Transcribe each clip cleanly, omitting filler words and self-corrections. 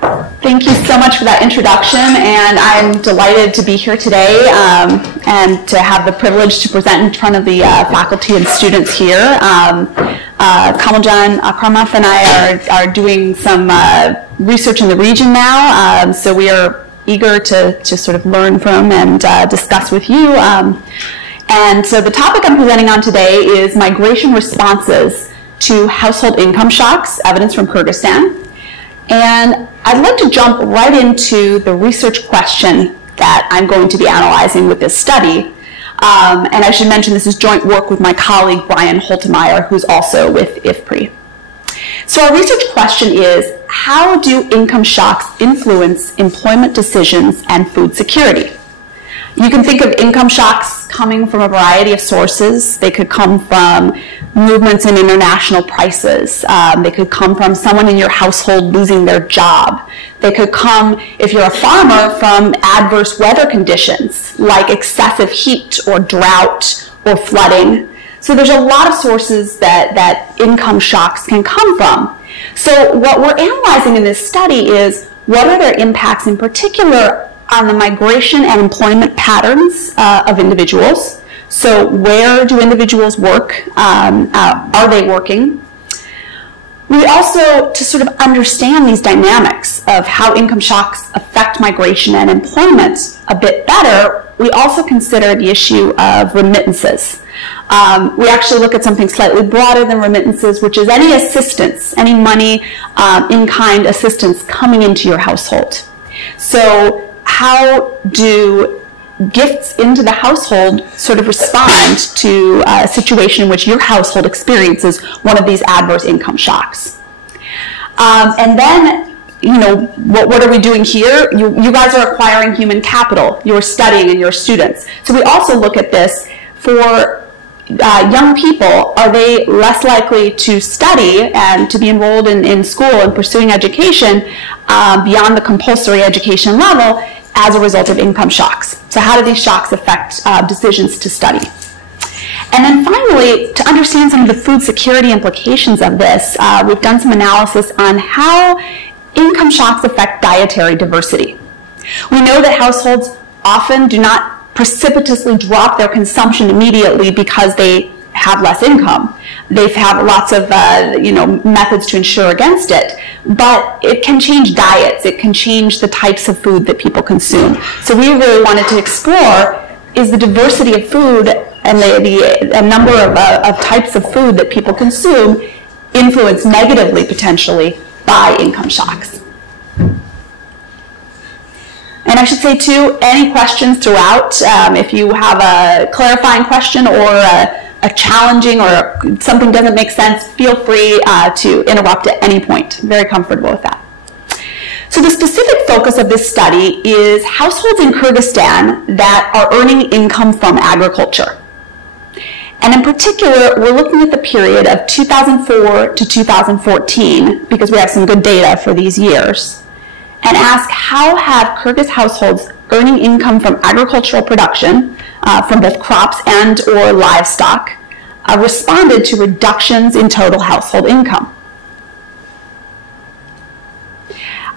Thank you so much for that introduction, and I'm delighted to be here today and to have the privilege to present in front of the faculty and students here. Kamaljan Akramov and I are doing some research in the region now, so we are eager to sort of learn from and discuss with you. And so the topic I'm presenting on today is migration responses to household income shocks, evidence from Kyrgyzstan. And I'd like to jump right into the research question that I'm going to be analyzing with this study. And I should mention this is joint work with my colleague Brian Holtemeyer, who's also with IFPRI. So our research question is, how do income shocks influence employment decisions and food security? You can think of income shocks coming from a variety of sources. They could come from movements in international prices. They could come from someone in your household losing their job. They could come, if you're a farmer, from adverse weather conditions like excessive heat or drought or flooding. So there's a lot of sources that income shocks can come from. So what we're analyzing in this study is what are their impacts in particular on the migration and employment patterns of individuals. So where do individuals work? Are they working? We also, to sort of understand these dynamics of how income shocks affect migration and employment a bit better, we also consider the issue of remittances. We actually look at something slightly broader than remittances, which is any assistance, any money, in-kind assistance coming into your household. So how do gifts into the household sort of respond to a situation in which your household experiences one of these adverse income shocks? And then, you know, what are we doing here? You guys are acquiring human capital. You're studying and you're students. So we also look at this for young people. Are they less likely to study and to be enrolled in school and pursuing education beyond the compulsory education level as a result of income shocks? So how do these shocks affect decisions to study? And then finally, to understand some of the food security implications of this, we've done some analysis on how income shocks affect dietary diversity. We know that households often do not precipitously drop their consumption immediately because they have less income. They have lots of methods to ensure against it, but it can change diets. It can change the types of food that people consume. So we really wanted to explore, is the diversity of food and the number of types of food that people consume influenced negatively, potentially, by income shocks. And I should say, too, any questions throughout, if you have a clarifying question or a challenging or something doesn't make sense, feel free to interrupt at any point. I'm very comfortable with that. So the specific focus of this study is households in Kyrgyzstan that are earning income from agriculture. And in particular, we're looking at the period of 2004 to 2014, because we have some good data for these years, and ask how have Kyrgyz households earning income from agricultural production, from both crops and or livestock, responded to reductions in total household income.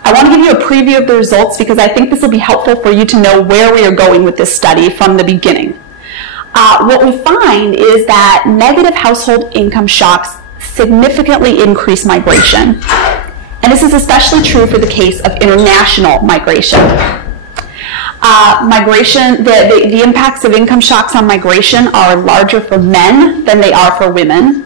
I want to give you a preview of the results because I think this will be helpful for you to know where we are going with this study from the beginning. What we find is that negative household income shocks significantly increase migration. And this is especially true for the case of international migration. The impacts of income shocks on migration are larger for men than they are for women.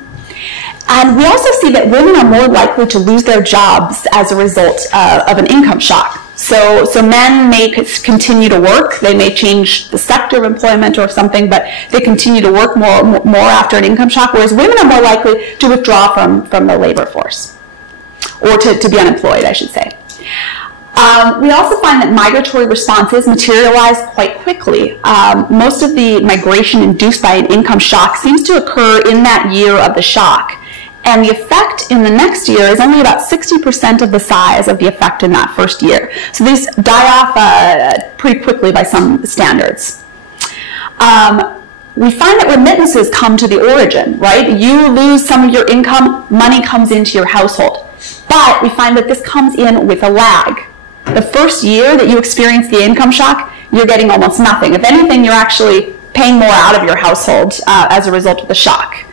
And we also see that women are more likely to lose their jobs as a result of an income shock. So men may continue to work. They may change the sector of employment or something, but they continue to work more after an income shock, whereas women are more likely to withdraw from the labor force, or to be unemployed, I should say. We also find that migratory responses materialize quite quickly. Most of the migration induced by an income shock seems to occur in that year of the shock. And the effect in the next year is only about 60% of the size of the effect in that first year. So these die off pretty quickly by some standards. We find that remittances come to the origin, right? You lose some of your income, money comes into your household. But we find that this comes in with a lag. The first year that you experience the income shock, you're getting almost nothing. If anything, you're actually paying more out of your household as a result of the shock.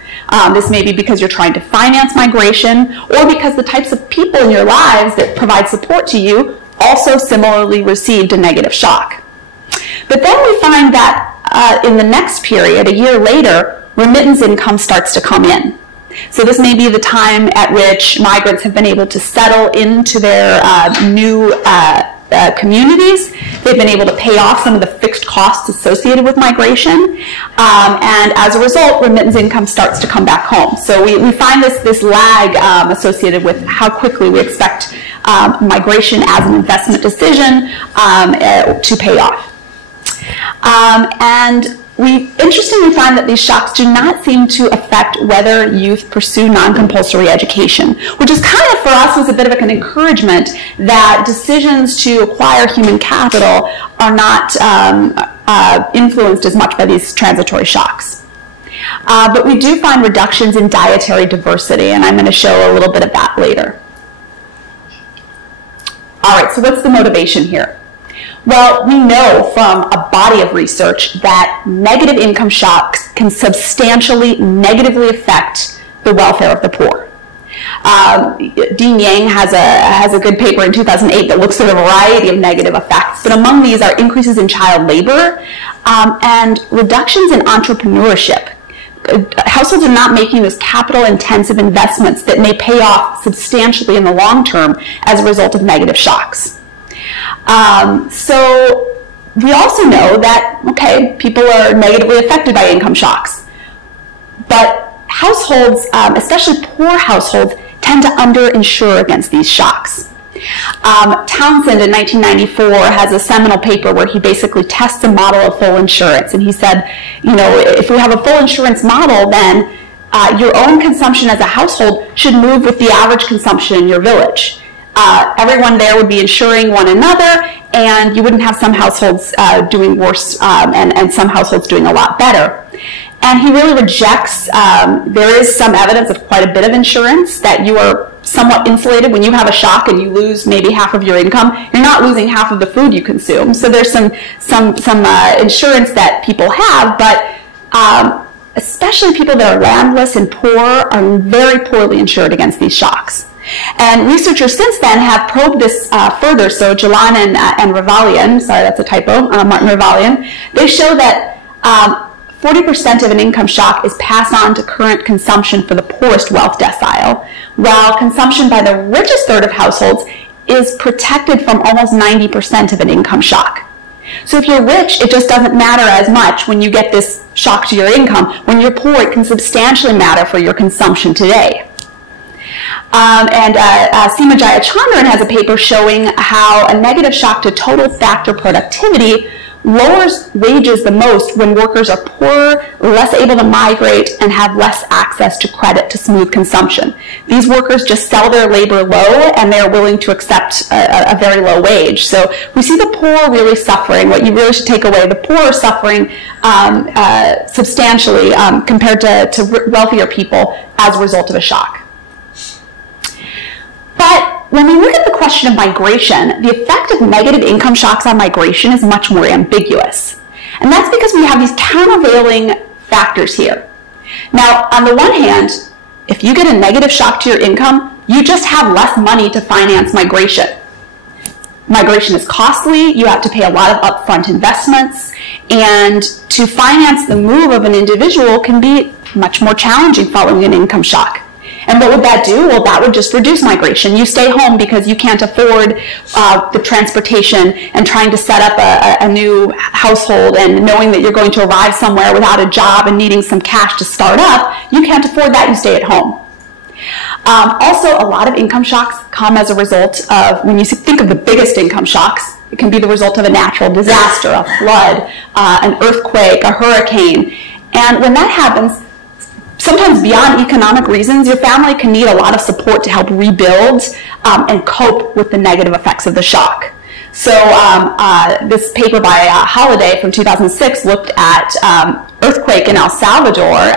This may be because you're trying to finance migration, or because the types of people in your lives that provide support to you also similarly received a negative shock. But then we find that in the next period, a year later, remittance income starts to come in. So this may be the time at which migrants have been able to settle into their new communities. They've been able to pay off some of the fixed costs associated with migration, and as a result, remittance income starts to come back home. So we find this lag associated with how quickly we expect migration as an investment decision to pay off. And we interestingly find that these shocks do not seem to affect whether youth pursue non-compulsory education, which is kind of, for us, was a bit of an encouragement that decisions to acquire human capital are not influenced as much by these transitory shocks. But we do find reductions in dietary diversity, and I'm going to show a little bit of that later. All right, so what's the motivation here? Well, we know from a body of research that negative income shocks can substantially negatively affect the welfare of the poor. Dean Yang has a good paper in 2008 that looks at a variety of negative effects, but among these are increases in child labor and reductions in entrepreneurship. Households are not making those capital-intensive investments that may pay off substantially in the long term as a result of negative shocks. So we also know that, okay, people are negatively affected by income shocks, but households, especially poor households, tend to underinsure against these shocks. Townsend in 1994 has a seminal paper where he basically tests a model of full insurance, and he said, you know, if we have a full insurance model, then your own consumption as a household should move with the average consumption in your village. Everyone there would be insuring one another, and you wouldn't have some households doing worse and some households doing a lot better. And he really rejects, there is some evidence of quite a bit of insurance that you are somewhat insulated. When you have a shock and you lose maybe half of your income, you're not losing half of the food you consume. So there's some insurance that people have, but especially people that are landless and poor are very poorly insured against these shocks. And researchers since then have probed this further. So Jalan and Revalian, sorry, that's a typo, Martin Revalian, they show that 40% of an income shock is passed on to current consumption for the poorest wealth decile, while consumption by the richest third of households is protected from almost 90% of an income shock. So if you're rich, it just doesn't matter as much when you get this shock to your income. When you're poor, it can substantially matter for your consumption today. Seema Jayachandran has a paper showing how a negative shock to total factor productivity lowers wages the most when workers are poorer, less able to migrate, and have less access to credit to smooth consumption. These workers just sell their labor low, and they're willing to accept a very low wage. So we see the poor really suffering. What you really should take away, the poor are suffering substantially compared to wealthier people as a result of a shock. But when we look at the question of migration, the effect of negative income shocks on migration is much more ambiguous. And that's because we have these countervailing factors here. Now, on the one hand, if you get a negative shock to your income, you just have less money to finance migration. Migration is costly, you have to pay a lot of upfront investments, and to finance the move of an individual can be much more challenging following an income shock. And what would that do? Well, that would just reduce migration. You stay home because you can't afford the transportation and trying to set up a new household and knowing that you're going to arrive somewhere without a job and needing some cash to start up. You can't afford that, you stay at home. Also, a lot of income shocks come as a result of, when you think of the biggest income shocks, it can be the result of a natural disaster, a flood, an earthquake, a hurricane. And when that happens, sometimes beyond economic reasons, your family can need a lot of support to help rebuild and cope with the negative effects of the shock. So this paper by Holiday from 2006 looked at earthquake in El Salvador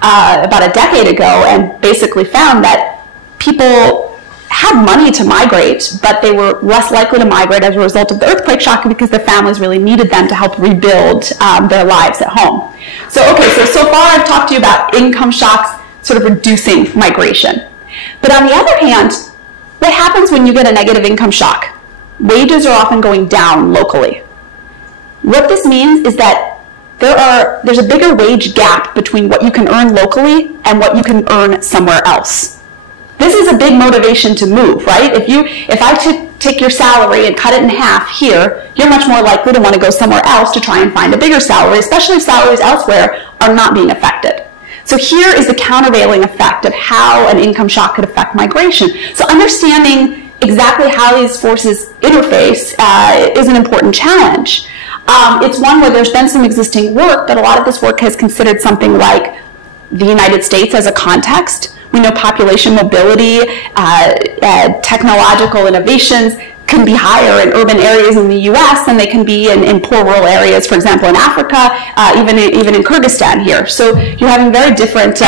about a decade ago and basically found that people had money to migrate, but they were less likely to migrate as a result of the earthquake shock because their families really needed them to help rebuild their lives at home. So, okay, so far I've talked to you about income shocks sort of reducing migration. But on the other hand, what happens when you get a negative income shock? Wages are often going down locally. What this means is that there's a bigger wage gap between what you can earn locally and what you can earn somewhere else. This is a big motivation to move, right? If I take your salary and cut it in half here, you're much more likely to want to go somewhere else to try and find a bigger salary, especially if salaries elsewhere are not being affected. So here is the countervailing effect of how an income shock could affect migration. So understanding exactly how these forces interface is an important challenge. It's one where there's been some existing work, but a lot of this work has considered something like the United States as a context. We know population mobility, technological innovations can be higher in urban areas in the US than they can be in poor rural areas, for example, in Africa, even in Kyrgyzstan here. So you're having very different,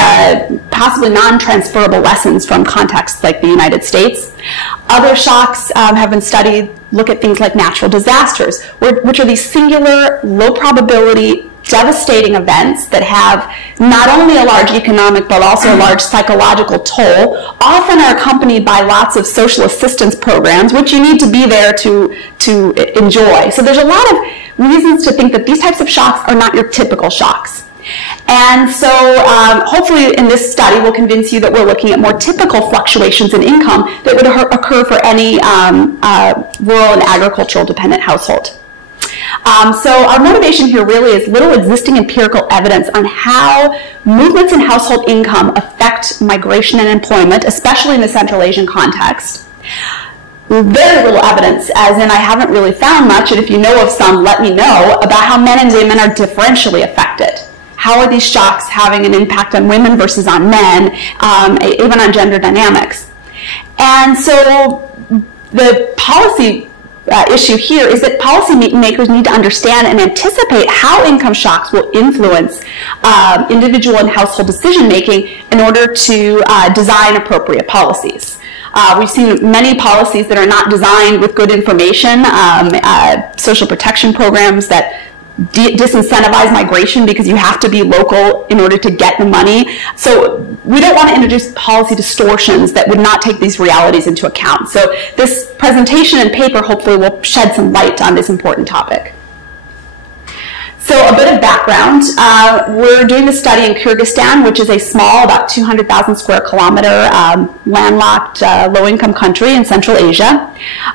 possibly non-transferable lessons from contexts like the United States. Other shocks have been studied, look at things like natural disasters, which are these singular, low probability, devastating events that have not only a large economic but also a large psychological toll, often are accompanied by lots of social assistance programs, which you need to be there to enjoy. So there's a lot of reasons to think that these types of shocks are not your typical shocks. And so hopefully in this study we'll convince you that we're looking at more typical fluctuations in income that would occur for any rural and agricultural dependent household. So our motivation here really is little existing empirical evidence on how movements in household income affect migration and employment, especially in the Central Asian context. Very little evidence, as in I haven't really found much, and if you know of some, let me know, about how men and women are differentially affected. How are these shocks having an impact on women versus on men, even on gender dynamics? And so the policy issue here is that policymakers need to understand and anticipate how income shocks will influence individual and household decision making in order to design appropriate policies. We've seen many policies that are not designed with good information, social protection programs that disincentivize migration because you have to be local in order to get the money. So we don't want to introduce policy distortions that would not take these realities into account. So this presentation and paper hopefully will shed some light on this important topic. So a bit of background. We're doing this study in Kyrgyzstan, which is a small, about 200,000 square kilometer, landlocked, low-income country in Central Asia.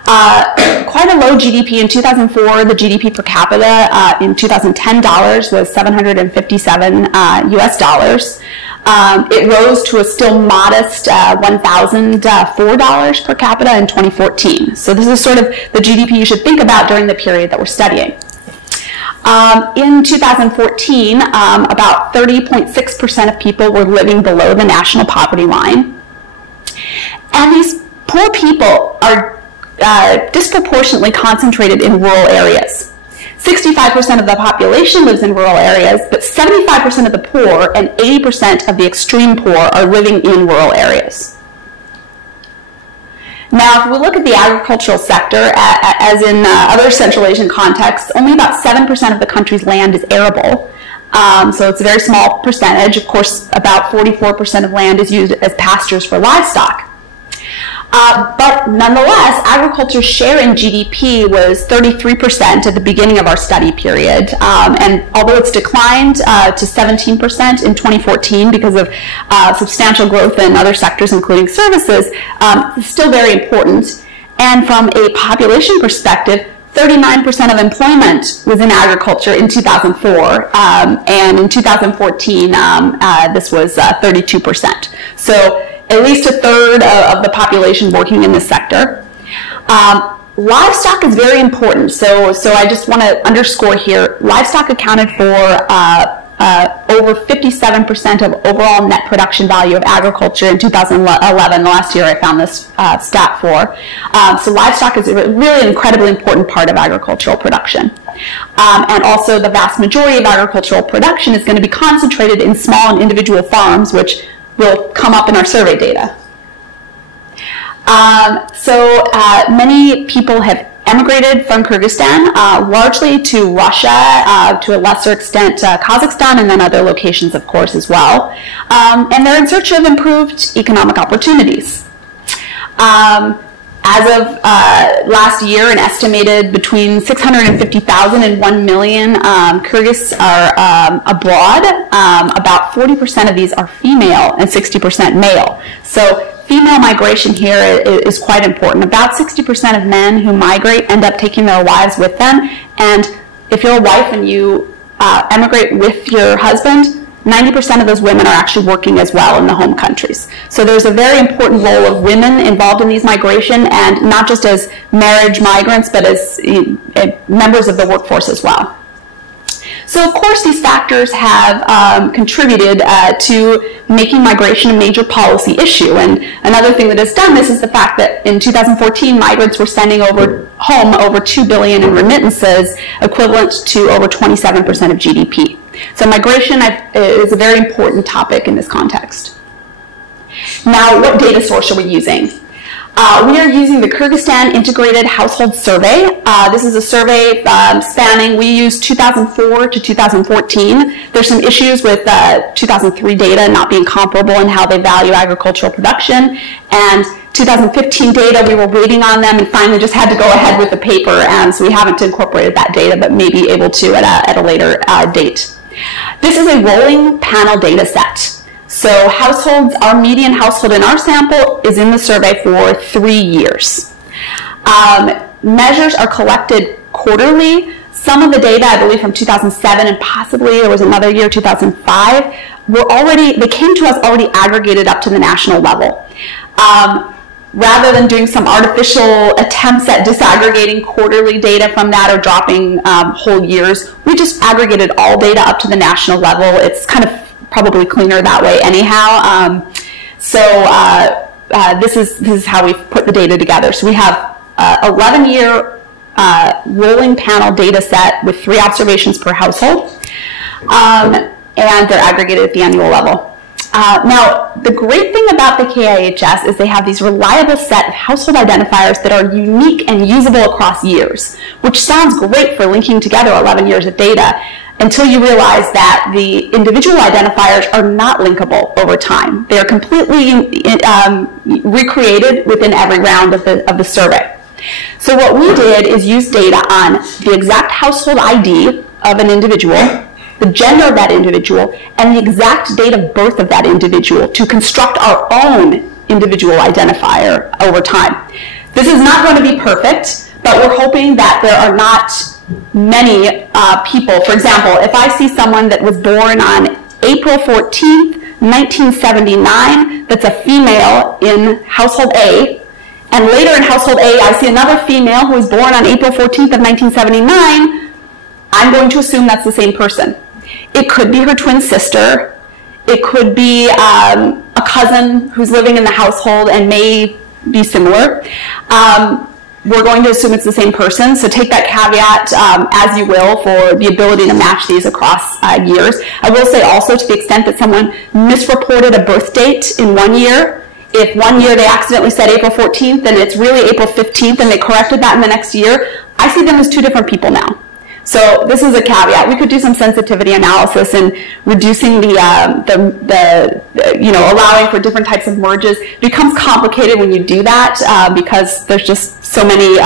Quite a low GDP in 2004. The GDP per capita in 2010 dollars was 757 US dollars. It rose to a still modest $1,004 per capita in 2014. So this is sort of the GDP you should think about during the period that we're studying. In 2014, about 30.6% of people were living below the national poverty line. And these poor people are disproportionately concentrated in rural areas. 65% of the population lives in rural areas, but 75% of the poor and 80% of the extreme poor are living in rural areas. Now, if we look at the agricultural sector, as in other Central Asian contexts, only about 7% of the country's land is arable. So it's a very small percentage. Of course, about 44% of land is used as pastures for livestock. But nonetheless, agriculture's share in GDP was 33% at the beginning of our study period. And although it's declined to 17% in 2014 because of substantial growth in other sectors, including services, it's still very important. And from a population perspective, 39% of employment was in agriculture in 2004, and in 2014, this was 32%. So at least a third of the population working in this sector. Livestock is very important, so I just want to underscore here, livestock accounted for over 57% of overall net production value of agriculture in 2011, the last year I found this stat for. So livestock is a really incredibly important part of agricultural production. And also the vast majority of agricultural production is going to be concentrated in small and individual farms, which will come up in our survey data. Many people have emigrated from Kyrgyzstan, largely to Russia, to a lesser extent Kazakhstan, and then other locations, of course, as well. And they're in search of improved economic opportunities. As of last year, an estimated between 650,000 and 1 million Kyrgyz are abroad. About 40% of these are female and 60% male. So female migration here is quite important. About 60% of men who migrate end up taking their wives with them. And if you're a wife and you emigrate with your husband, 90% of those women are actually working as well in the home countries. So there's a very important role of women involved in these migration, and not just as marriage migrants, but as members of the workforce as well. So of course these factors have contributed to making migration a major policy issue. And another thing that has done this is the fact that in 2014 migrants were sending home over $2 billion in remittances, equivalent to over 27% of GDP. So migration is a very important topic in this context. Now, what data source are we using? We are using the Kyrgyzstan Integrated Household Survey. This is a survey spanning, we use 2004 to 2014. There's some issues with 2003 data not being comparable in how they value agricultural production. And 2015 data, we were waiting on them and finally just had to go ahead with the paper. And so we haven't incorporated that data, but may be able to at a later date. This is a rolling panel data set. So households, our median household in our sample is in the survey for 3 years. Measures are collected quarterly. Some of the data, I believe from 2007 and possibly there was another year, 2005, they came to us already aggregated up to the national level. Rather than doing some artificial attempts at disaggregating quarterly data from that or dropping whole years, we just aggregated all data up to the national level. It's kind of probably cleaner that way anyhow. This is how we've put the data together. So we have 11-year rolling panel data set with 3 observations per household, and they're aggregated at the annual level. Now, the great thing about the KIHS is they have these reliable set of household identifiers that are unique and usable across years, which sounds great for linking together 11 years of data until you realize that the individual identifiers are not linkable over time. They are completely recreated within every round of the survey. So what we did is use data on the exact household ID of an individual, the gender of that individual, and the exact date of birth of that individual to construct our own individual identifier over time. This is not going to be perfect, but we're hoping that there are not many people. For example, if I see someone that was born on April 14th, 1979, that's a female in household A, and later in household A, I see another female who was born on April 14th of 1979, I'm going to assume that's the same person. It could be her twin sister. It could be a cousin who's living in the household and may be similar. We're going to assume it's the same person, so take that caveat as you will for the ability to match these across years. I will say also, to the extent that someone misreported a birth date in 1 year, if 1 year they accidentally said April 14th and it's really April 15th and they corrected that in the next year, I see them as 2 different people now. So this is a caveat. We could do some sensitivity analysis and reducing allowing for different types of merges. It becomes complicated when you do that because there's just so many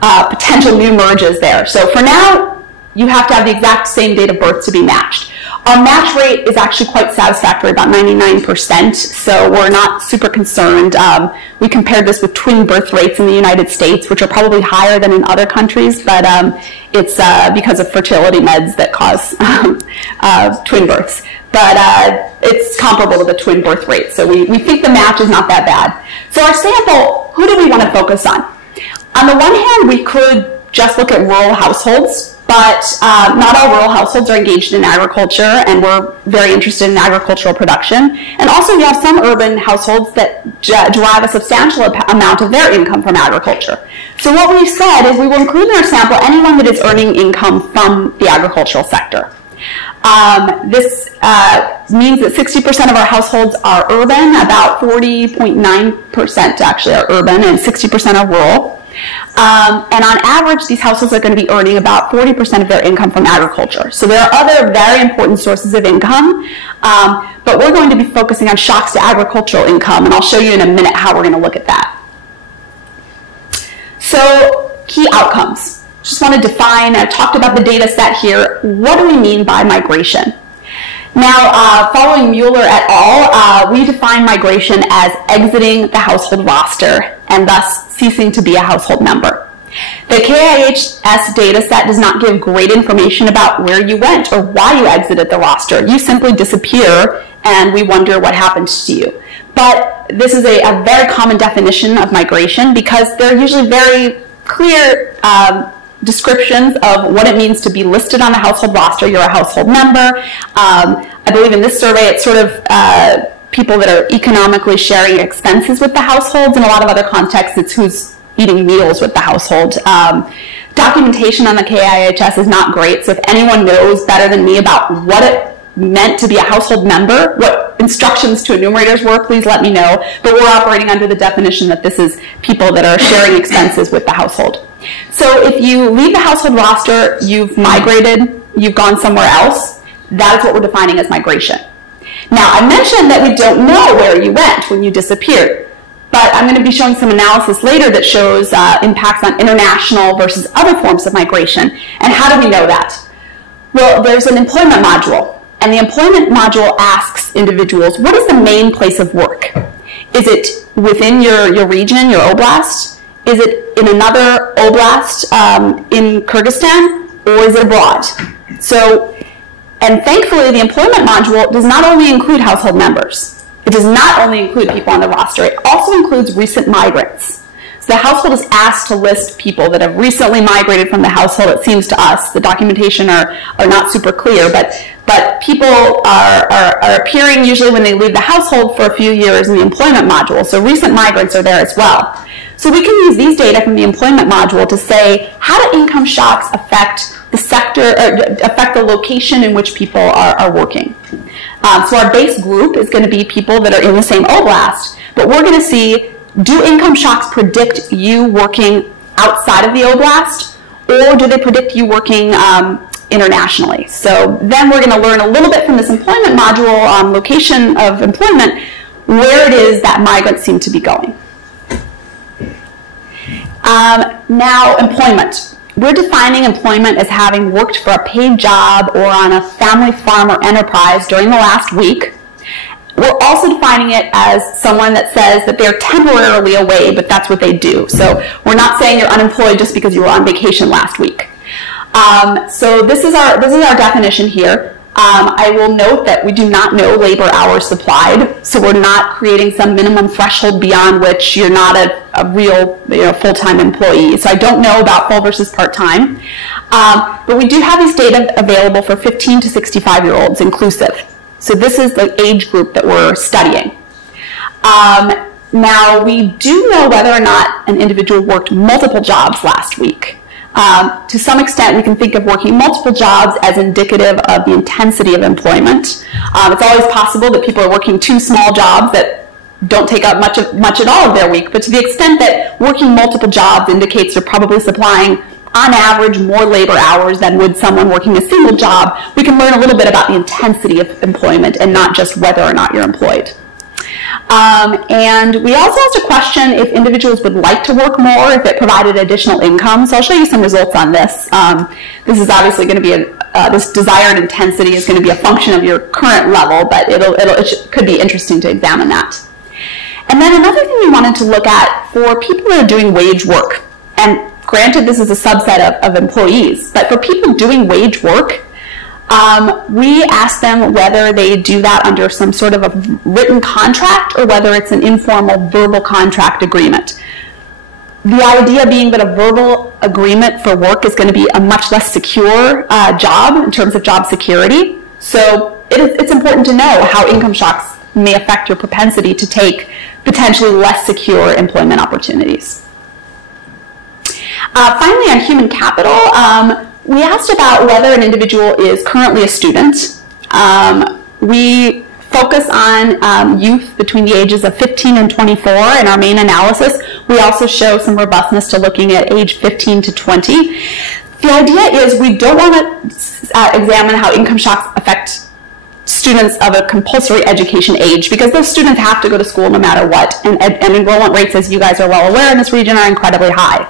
potential new merges there. So for now, you have to have the exact same date of birth to be matched. Our match rate is actually quite satisfactory, about 99%, so we're not super concerned. We compared this with twin birth rates in the United States, which are probably higher than in other countries, but it's because of fertility meds that cause twin births. But it's comparable to the twin birth rate, so we think the match is not that bad. So our sample, who do we want to focus on? On the one hand, we could just look at rural households, but not all rural households are engaged in agriculture, and we're very interested in agricultural production. And also you have some urban households that derive a substantial amount of their income from agriculture. So what we've said is we will include in our sample anyone that is earning income from the agricultural sector. This means that 60% of our households are urban, about 40.9% actually are urban, and 60% are rural. And on average, these households are going to be earning about 40% of their income from agriculture. So there are other very important sources of income, but we're going to be focusing on shocks to agricultural income, and I'll show you in a minute how we're going to look at that. So, key outcomes. Just want to define, I've talked about the data set here. What do we mean by migration? Now, following Mueller et al., we define migration as exiting the household roster and thus ceasing to be a household member. The KIHS data set does not give great information about where you went or why you exited the roster. You simply disappear and we wonder what happened to you. But this is a very common definition of migration because they're usually very clear descriptions of what it means to be listed on the household roster. You're a household member. I believe in this survey it's sort of people that are economically sharing expenses with the households. In a lot of other contexts, it's who's eating meals with the household. Documentation on the KIHS is not great, so if anyone knows better than me about what it meant to be a household member, what instructions to enumerators were, please let me know. But we're operating under the definition that this is people that are sharing expenses with the household. So if you leave the household roster, you've migrated, you've gone somewhere else, that is what we're defining as migration. Now, I mentioned that we don't know where you went when you disappeared, but I'm going to be showing some analysis later that shows impacts on international versus other forms of migration. And how do we know that? Well, there's an employment module, and the employment module asks individuals, what is the main place of work? Is it within your region, your oblast? Is it in another oblast in Kyrgyzstan, or is it abroad? So, and thankfully, the employment module does not only include household members. It does not only include people on the roster. It also includes recent migrants. So the household is asked to list people that have recently migrated from the household. It seems to us, the documentation are not super clear, but people are appearing usually when they leave the household for a few years in the employment module. So recent migrants are there as well. So we can use these data from the employment module to say, how do income shocks affect the sector, or affect the location in which people are working? So our base group is going to be people that are in the same oblast, but we're going to see, do income shocks predict you working outside of the oblast, or do they predict you working internationally? So then we're going to learn a little bit from this employment module, location of employment, where it is that migrants seem to be going. Now, employment. We're defining employment as having worked for a paid job or on a family farm or enterprise during the last week. We're also defining it as someone that says that they're temporarily away, but that's what they do. So we're not saying you're unemployed just because you were on vacation last week. So this is our definition here. I will note that we do not know labor hours supplied, so we're not creating some minimum threshold beyond which you're not a real full-time employee. So I don't know about full versus part-time, but we do have these data available for 15 to 65-year-olds inclusive. So this is the age group that we're studying. Now, we do know whether or not an individual worked multiple jobs last week. To some extent, we can think of working multiple jobs as indicative of the intensity of employment. It's always possible that people are working 2 small jobs that don't take up much at all of their week, but to the extent that working multiple jobs indicates you're probably supplying, on average, more labor hours than would someone working a single job, we can learn a little bit about the intensity of employment and not just whether or not you're employed. And we also asked a question if individuals would like to work more if it provided additional income. So I'll show you some results on this. This is obviously going to be this desired intensity is going to be a function of your current level, but it could be interesting to examine that. And then another thing we wanted to look at for people that are doing wage work, and granted this is a subset of employees, but for people doing wage work, we ask them whether they do that under some sort of a written contract or whether it's an informal verbal contract agreement. The idea being that a verbal agreement for work is going to be a much less secure job in terms of job security. So it's important to know how income shocks may affect your propensity to take potentially less secure employment opportunities. Finally, on human capital, We asked about whether an individual is currently a student. We focus on youth between the ages of 15 and 24 in our main analysis. We also show some robustness to looking at age 15 to 20. The idea is we don't want to examine how income shocks affect students of a compulsory education age, because those students have to go to school no matter what, and enrollment rates, as you guys are well aware in this region, are incredibly high.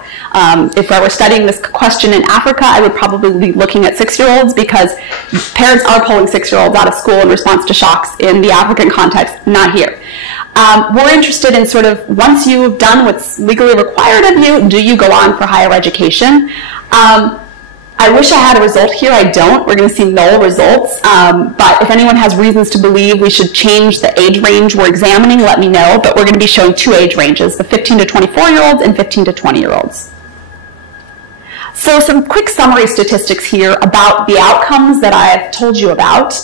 If I were studying this question in Africa, I would probably be looking at 6-year-olds, because parents are pulling 6-year-olds out of school in response to shocks in the African context, not here. We're interested in sort of, once you've done what's legally required of you, do you go on for higher education? I wish I had a result here. I don't. We're going to see null results. But if anyone has reasons to believe we should change the age range we're examining, let me know. But we're going to be showing 2 age ranges, the 15 to 24-year-olds and 15 to 20-year-olds. So some quick summary statistics here about the outcomes that I've told you about.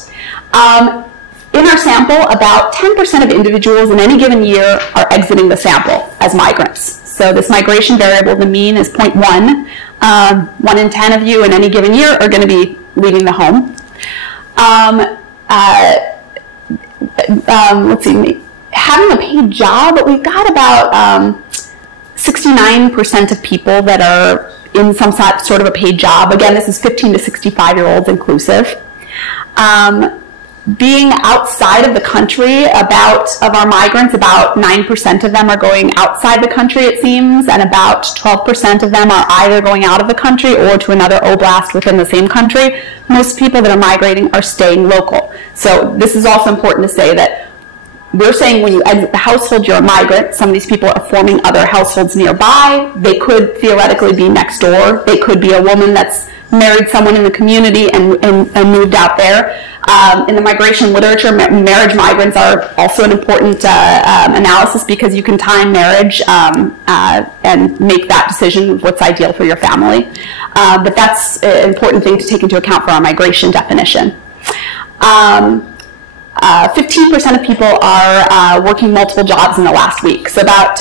In our sample, about 10% of individuals in any given year are exiting the sample as migrants. So this migration variable, the mean, is 0.1. 1 in 10 of you in any given year are going to be leaving the home. Let's see, having a paid job, we've got about 69% of people that are in some sort of a paid job. Again, this is 15 to 65-year-olds inclusive. Being outside of the country, of our migrants, about 9% of them are going outside the country, it seems, and about 12% of them are either going out of the country or to another oblast within the same country. Most people that are migrating are staying local. So this is also important to say that we're saying when you exit the household, you're a migrant. Some of these people are forming other households nearby. They could theoretically be next door. They could be a woman that's married someone in the community and moved out there. In the migration literature, marriage migrants are also an important analysis, because you can time marriage and make that decision of what's ideal for your family. But that's an important thing to take into account for our migration definition. 15% of people are working multiple jobs in the last week. So about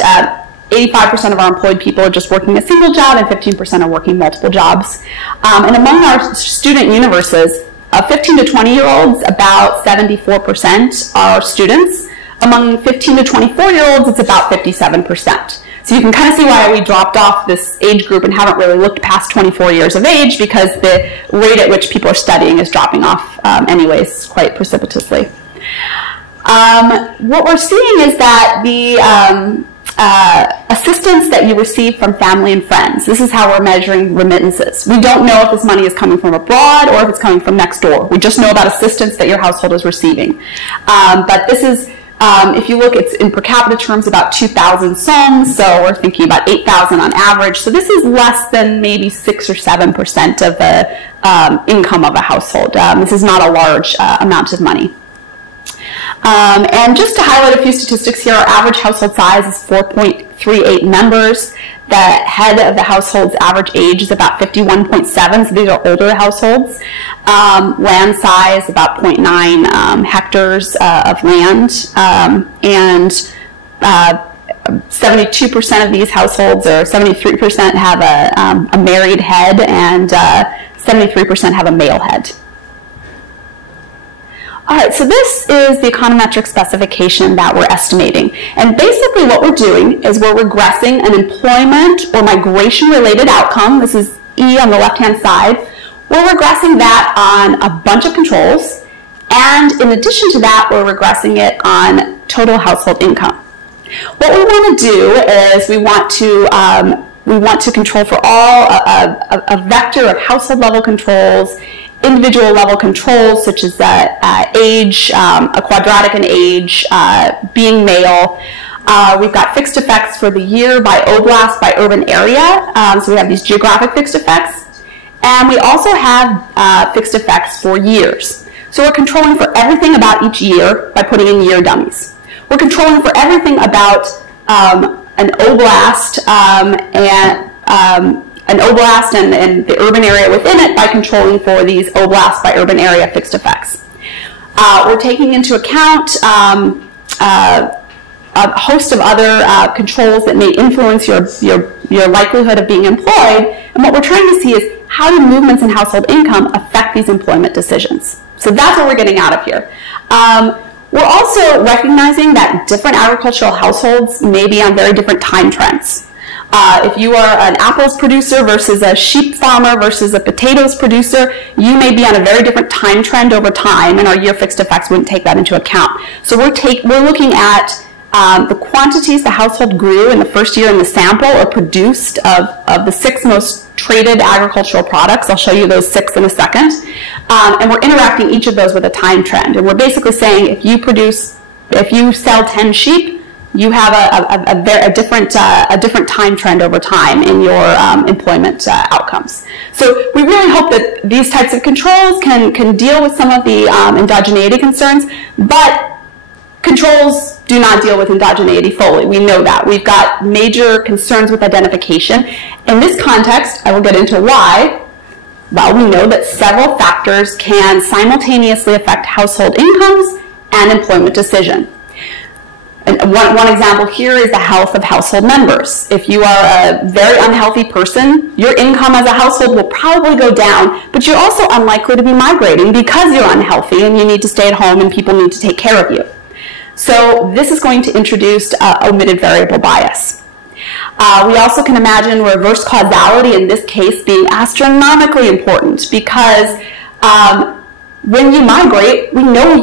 85% of our employed people are just working a single job, and 15% are working multiple jobs. And among our student universes, 15 to 20-year-olds, about 74% are students. Among 15 to 24-year-olds, it's about 57%. So you can kind of see why we dropped off this age group and haven't really looked past 24 years of age, because the rate at which people are studying is dropping off anyways quite precipitously. What we're seeing is that the assistance that you receive from family and friends, this is how we're measuring remittances. We don't know if this money is coming from abroad or if it's coming from next door. We just know about assistance that your household is receiving. But this is, if you look, it's in per capita terms about 2,000 soms, so we're thinking about 8,000 on average. So this is less than maybe 6 or 7% of the income of a household. This is not a large amount of money. And just to highlight a few statistics here, our average household size is 4.38 members. The head of the household's average age is about 51.7, so these are older households. Land size, about 0.9 hectares of land. And 72% of these households, or 73%, have a married head, and 73% have a male head. All right, so this is the econometric specification that we're estimating. And basically what we're doing is we're regressing an employment or migration-related outcome. This is E on the left-hand side. We're regressing that on a bunch of controls. And in addition to that, we're regressing it on total household income. What we want to do is we want to control for all a vector of household-level controls, individual level controls such as age, a quadratic in age, being male. We've got fixed effects for the year by oblast, by urban area. So we have these geographic fixed effects. And we also have fixed effects for years. So we're controlling for everything about each year by putting in year dummies. We're controlling for everything about an oblast and the urban area within it by controlling for these oblast by urban area fixed effects. We're taking into account a host of other controls that may influence your likelihood of being employed. And what we're trying to see is how do movements in household income affect these employment decisions? So that's what we're getting out of here. We're also recognizing that different agricultural households may be on very different time trends. If you are an apples producer versus a sheep farmer versus a potatoes producer, you may be on a very different time trend over time, and our year fixed effects wouldn't take that into account. So we're looking at the quantities the household grew in the first year in the sample or produced of the 6 most traded agricultural products. I'll show you those 6 in a second. And we're interacting each of those with a time trend. And we're basically saying if you sell 10 sheep, you have a different time trend over time in your employment outcomes. So we really hope that these types of controls can deal with some of the endogeneity concerns, but controls do not deal with endogeneity fully. We know that. We've got major concerns with identification. In this context, I will get into why. Well, we know that several factors can simultaneously affect household incomes and employment decision. And one example here is the health of household members. If you are a very unhealthy person, your income as a household will probably go down, but you're also unlikely to be migrating because you're unhealthy and you need to stay at home and people need to take care of you. So this is going to introduce omitted variable bias. We also can imagine reverse causality in this case being astronomically important because when you migrate, we know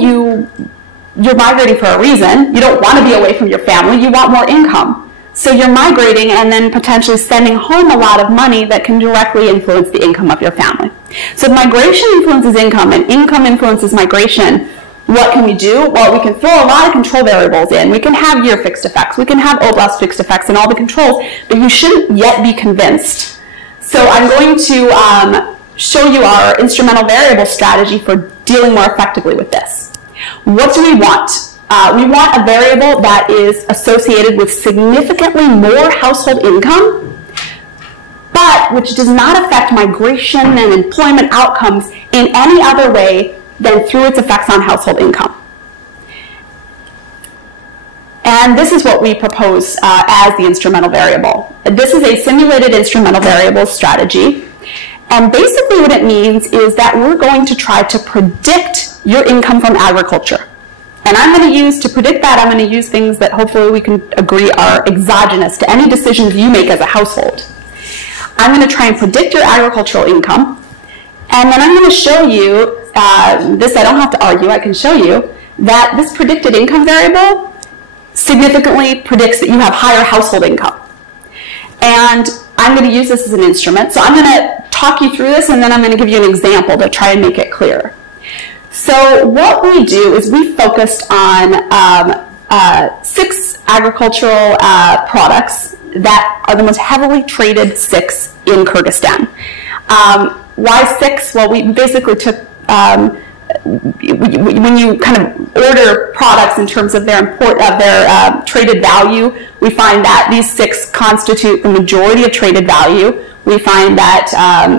you're migrating for a reason. You don't want to be away from your family. You want more income. So you're migrating and then potentially sending home a lot of money that can directly influence the income of your family. So migration influences income and income influences migration. What can we do? Well, we can throw a lot of control variables in. We can have year fixed effects. We can have oblast fixed effects and all the controls, but you shouldn't yet be convinced. So I'm going to show you our instrumental variable strategy for dealing more effectively with this. What do we want? We want a variable that is associated with significantly more household income, but which does not affect migration and employment outcomes in any other way than through its effects on household income. And this is what we propose as the instrumental variable. This is a simulated instrumental variable strategy. And basically what it means is that we're going to try to predict your income from agriculture. And I'm going to use, to predict that, I'm going to use things that hopefully we can agree are exogenous to any decisions you make as a household. I'm going to try and predict your agricultural income. And then I'm going to show you, this I don't have to argue, I can show you, that this predicted income variable significantly predicts that you have higher household income. And I'm going to use this as an instrument. So I'm going to talk you through this and then I'm going to give you an example to try and make it clearer. So what we do is we focused on 6 agricultural products that are the most heavily traded 6 in Kyrgyzstan. Why 6? Well, we basically took, when you kind of order products in terms of their traded value, we find that these 6 constitute the majority of traded value. We find that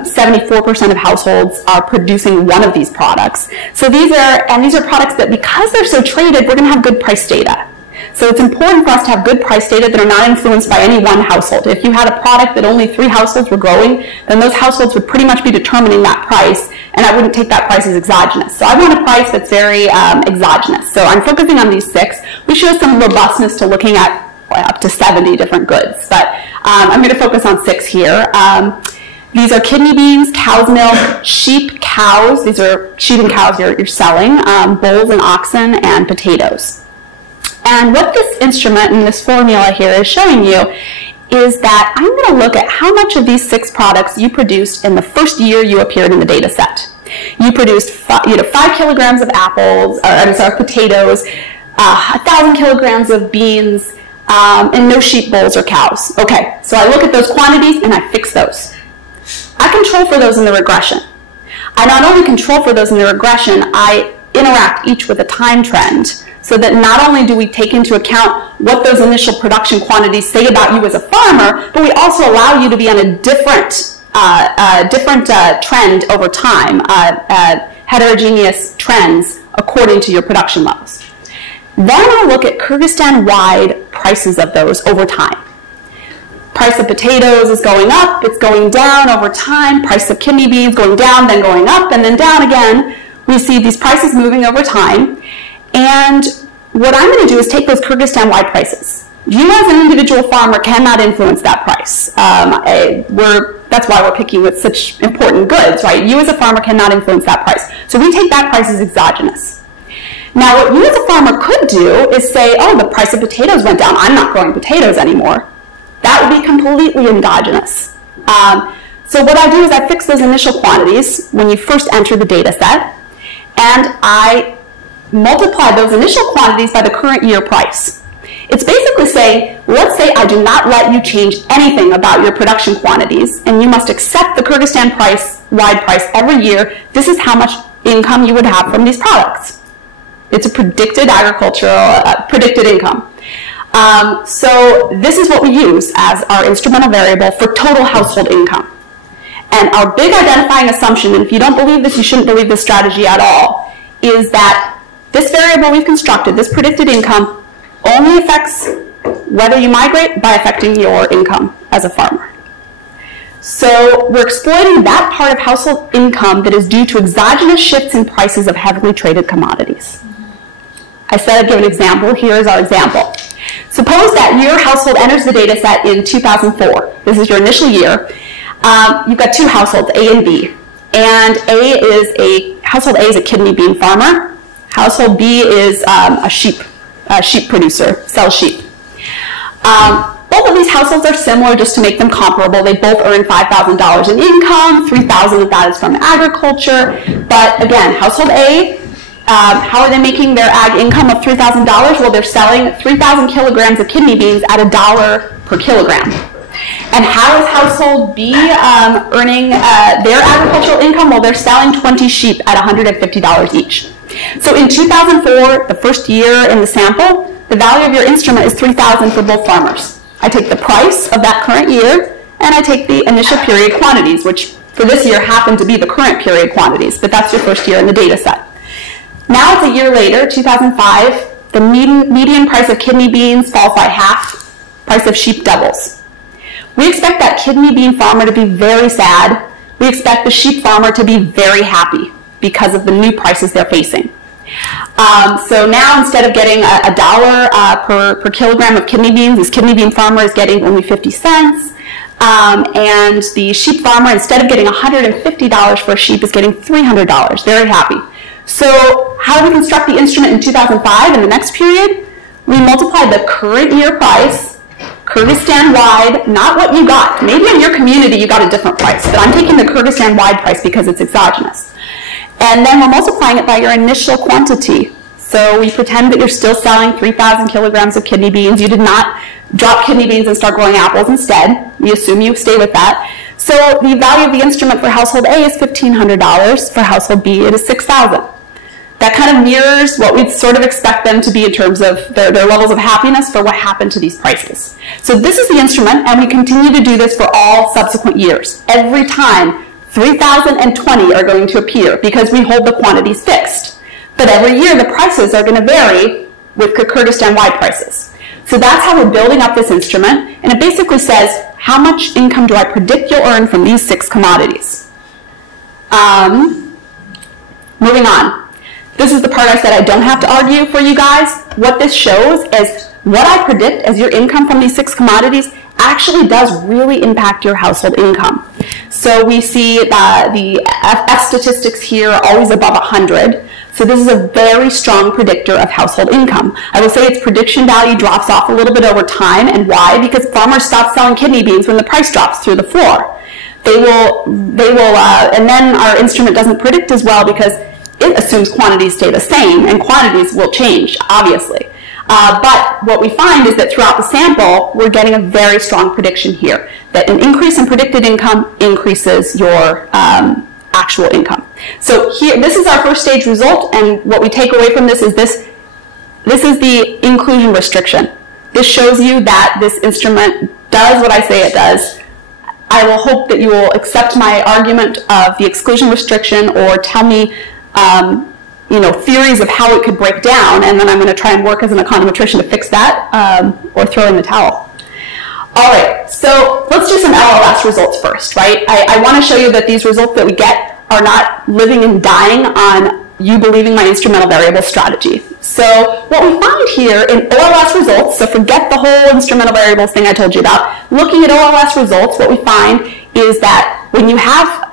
74% of households are producing one of these products. So these are products that, because they're so traded, we're going to have good price data. So it's important for us to have good price data that are not influenced by any one household. If you had a product that only 3 households were growing, then those households would pretty much be determining that price, and I wouldn't take that price as exogenous. So I want a price that's very exogenous. So I'm focusing on these 6. We show some robustness to looking at up to 70 different goods, but I'm going to focus on 6 here. These are kidney beans, cow's milk, sheep, cows. These are sheep and cows you're selling, bulls and oxen, and potatoes. And what this instrument and this formula here is showing you is that I'm going to look at how much of these 6 products you produced in the first year you appeared in the data set. You produced 5 kilograms of apples, potatoes, 1,000 kilograms of beans, and no sheep, bulls, or cows. Okay, so I look at those quantities and I fix those. I control for those in the regression. I not only control for those in the regression, I interact each with a time trend, so that not only do we take into account what those initial production quantities say about you as a farmer, but we also allow you to be on a different trend over time, heterogeneous trends according to your production levels. Then I look at Kyrgyzstan-wide prices of those over time. price of potatoes is going up, it's going down over time, price of kidney beans going down, then going up, and then down again. We see these prices moving over time. And what I'm going to do is take those Kyrgyzstan-wide prices. You as an individual farmer cannot influence that price. That's why we're picking with such important goods, right? You as a farmer cannot influence that price. So we take that price as exogenous. Now, what you as a farmer could do is say, oh, the price of potatoes went down. I'm not growing potatoes anymore. That would be completely endogenous. So what I do is I fix those initial quantities when you first enter the data set, and I multiply those initial quantities by the current year price. It's basically saying, let's say I do not let you change anything about your production quantities, and you must accept the Kyrgyzstan wide price every year. This is how much income you would have from these products. It's a predicted agricultural, predicted income. So this is what we use as our instrumental variable for total household income. And our big identifying assumption, and if you don't believe this, you shouldn't believe this strategy at all, is that this variable we've constructed, this predicted income, only affects whether you migrate by affecting your income as a farmer. So we're exploiting that part of household income that is due to exogenous shifts in prices of heavily traded commodities. I said I'd give an example. Here is our example. Suppose that your household enters the data set in 2004. This is your initial year. You've got two households, A and B. And household A is a kidney bean farmer. Household B is a sheep producer, sells sheep. Both of these households are similar, just to make them comparable. They both earn $5,000 in income, $3,000 of that is from agriculture. But again, household A, how are they making their ag income of $3,000? Well, they're selling 3,000 kilograms of kidney beans at $1 per kilogram. And how is household B earning their agricultural income? Well, they're selling 20 sheep at $150 each. So in 2004, the first year in the sample, the value of your instrument is $3,000 for both farmers. I take the price of that current year, and I take the initial period quantities, which for this year happen to be the current period quantities, but that's your first year in the data set. Now it's a year later, 2005, the median price of kidney beans falls by half, price of sheep doubles. We expect that kidney bean farmer to be very sad. We expect the sheep farmer to be very happy because of the new prices they're facing. So now instead of getting $1 per kilogram of kidney beans, this kidney bean farmer is getting only 50 cents. And the sheep farmer, instead of getting $150 for a sheep, is getting $300. Very happy. So how do we construct the instrument in 2005 in the next period? We multiply the current year price, Kyrgyzstan-wide, not what you got. Maybe in your community you got a different price, but I'm taking the Kyrgyzstan-wide price because it's exogenous. And then we're multiplying it by your initial quantity. So we pretend that you're still selling 3,000 kilograms of kidney beans. You did not drop kidney beans and start growing apples instead. We assume you stay with that. So the value of the instrument for household A is $1,500. For household B, it is $6,000. That kind of mirrors what we'd sort of expect them to be in terms of their levels of happiness for what happened to these prices. So this is the instrument, and we continue to do this for all subsequent years. Every time, 3,020 are going to appear because we hold the quantities fixed. But every year, the prices are going to vary with Kyrgyzstan-wide prices. So that's how we're building up this instrument, and it basically says, how much income do I predict you'll earn from these 6 commodities? Moving on. This is the part I said I don't have to argue for you guys. What this shows is what I predict as your income from these 6 commodities actually does really impact your household income. So we see the F statistics here are always above 100. So this is a very strong predictor of household income. I will say its prediction value drops off a little bit over time. And why? Because farmers stop selling kidney beans when the price drops through the floor. And then our instrument doesn't predict as well because it assumes quantities stay the same, and quantities will change, obviously. But what we find is that throughout the sample, we're getting a very strong prediction here, that an increase in predicted income increases your actual income. So here, this is our first stage result, and what we take away from this is this is the inclusion restriction. This shows you that this instrument does what I say it does. I will hope that you will accept my argument of the exclusion restriction or tell me theories of how it could break down, and then I'm going to try and work as an econometrician to fix that or throw in the towel. All right, so let's do some LLS results first, right? I want to show you that these results that we get are not living and dying on you believing my instrumental variable strategy. So what we find here in OLS results, so forget the whole instrumental variables thing I told you about, looking at OLS results, what we find is that when you have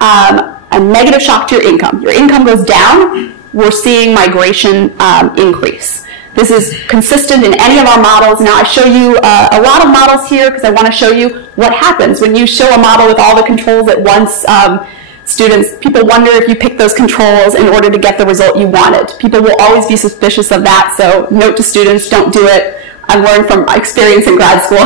a negative shock to your income goes down, we're seeing migration increase. This is consistent in any of our models. Now I show you a lot of models here because I want to show you what happens when you show a model with all the controls at once. People wonder if you pick those controls in order to get the result you wanted. People will always be suspicious of that, so note to students, don't do it. I've learned from experience in grad school.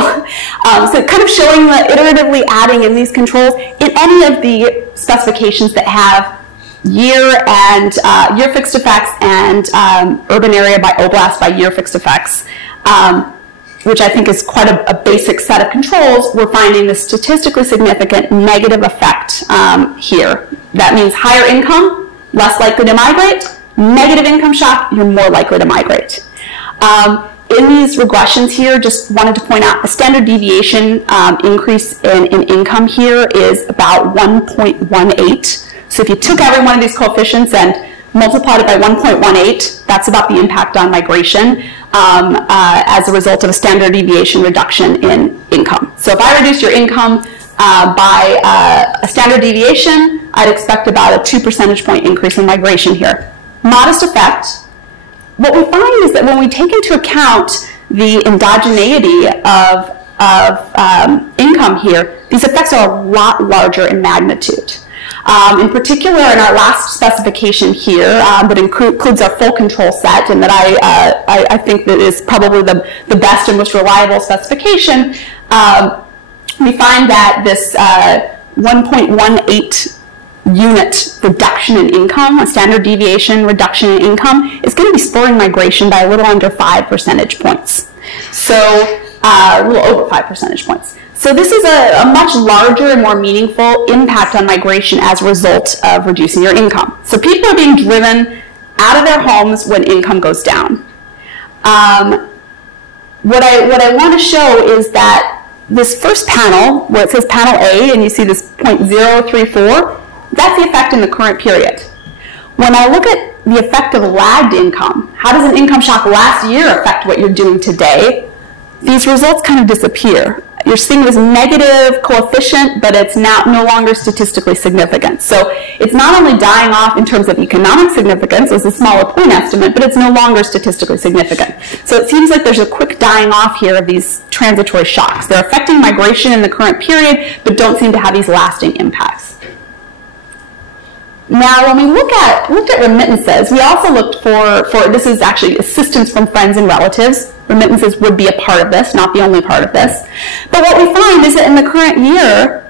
So kind of showing the iteratively adding in these controls in any of the specifications that have year and year fixed effects and urban area by oblast by year fixed effects, which I think is quite a basic set of controls. We're finding the statistically significant negative effect here. That means higher income, less likely to migrate. Negative income shock, you're more likely to migrate. In these regressions here, just wanted to point out a standard deviation increase in income here is about 1.18. So if you took every one of these coefficients and multiplied it by 1.18, that's about the impact on migration as a result of a standard deviation reduction in income. So if I reduce your income by a standard deviation, I'd expect about a 2 percentage point increase in migration here. Modest effect. What we find is that when we take into account the endogeneity of income here, these effects are a lot larger in magnitude. In particular, in our last specification here, that includes our full control set, and that I think that is probably the best and most reliable specification, we find that this 1.18 unit reduction in income, a standard deviation reduction in income, is going to be spurring migration by a little under 5 percentage points. So a little over 5 percentage points. So this is a much larger and more meaningful impact on migration as a result of reducing your income. So people are being driven out of their homes when income goes down. What I want to show is that this first panel, where it says panel A, and you see this 0.034, that's the effect in the current period. When I look at the effect of lagged income, how does an income shock last year affect what you're doing today? These results kind of disappear. You're seeing this negative coefficient, but it's now no longer statistically significant. So it's not only dying off in terms of economic significance as a smaller point estimate, but it's no longer statistically significant. So it seems like there's a quick dying off here of these transitory shocks. They're affecting migration in the current period, but don't seem to have these lasting impacts. Now, when we looked at remittances, we also looked for this is actually assistance from friends and relatives. Remittances would be a part of this, not the only part of this. But what we find is that in the current year,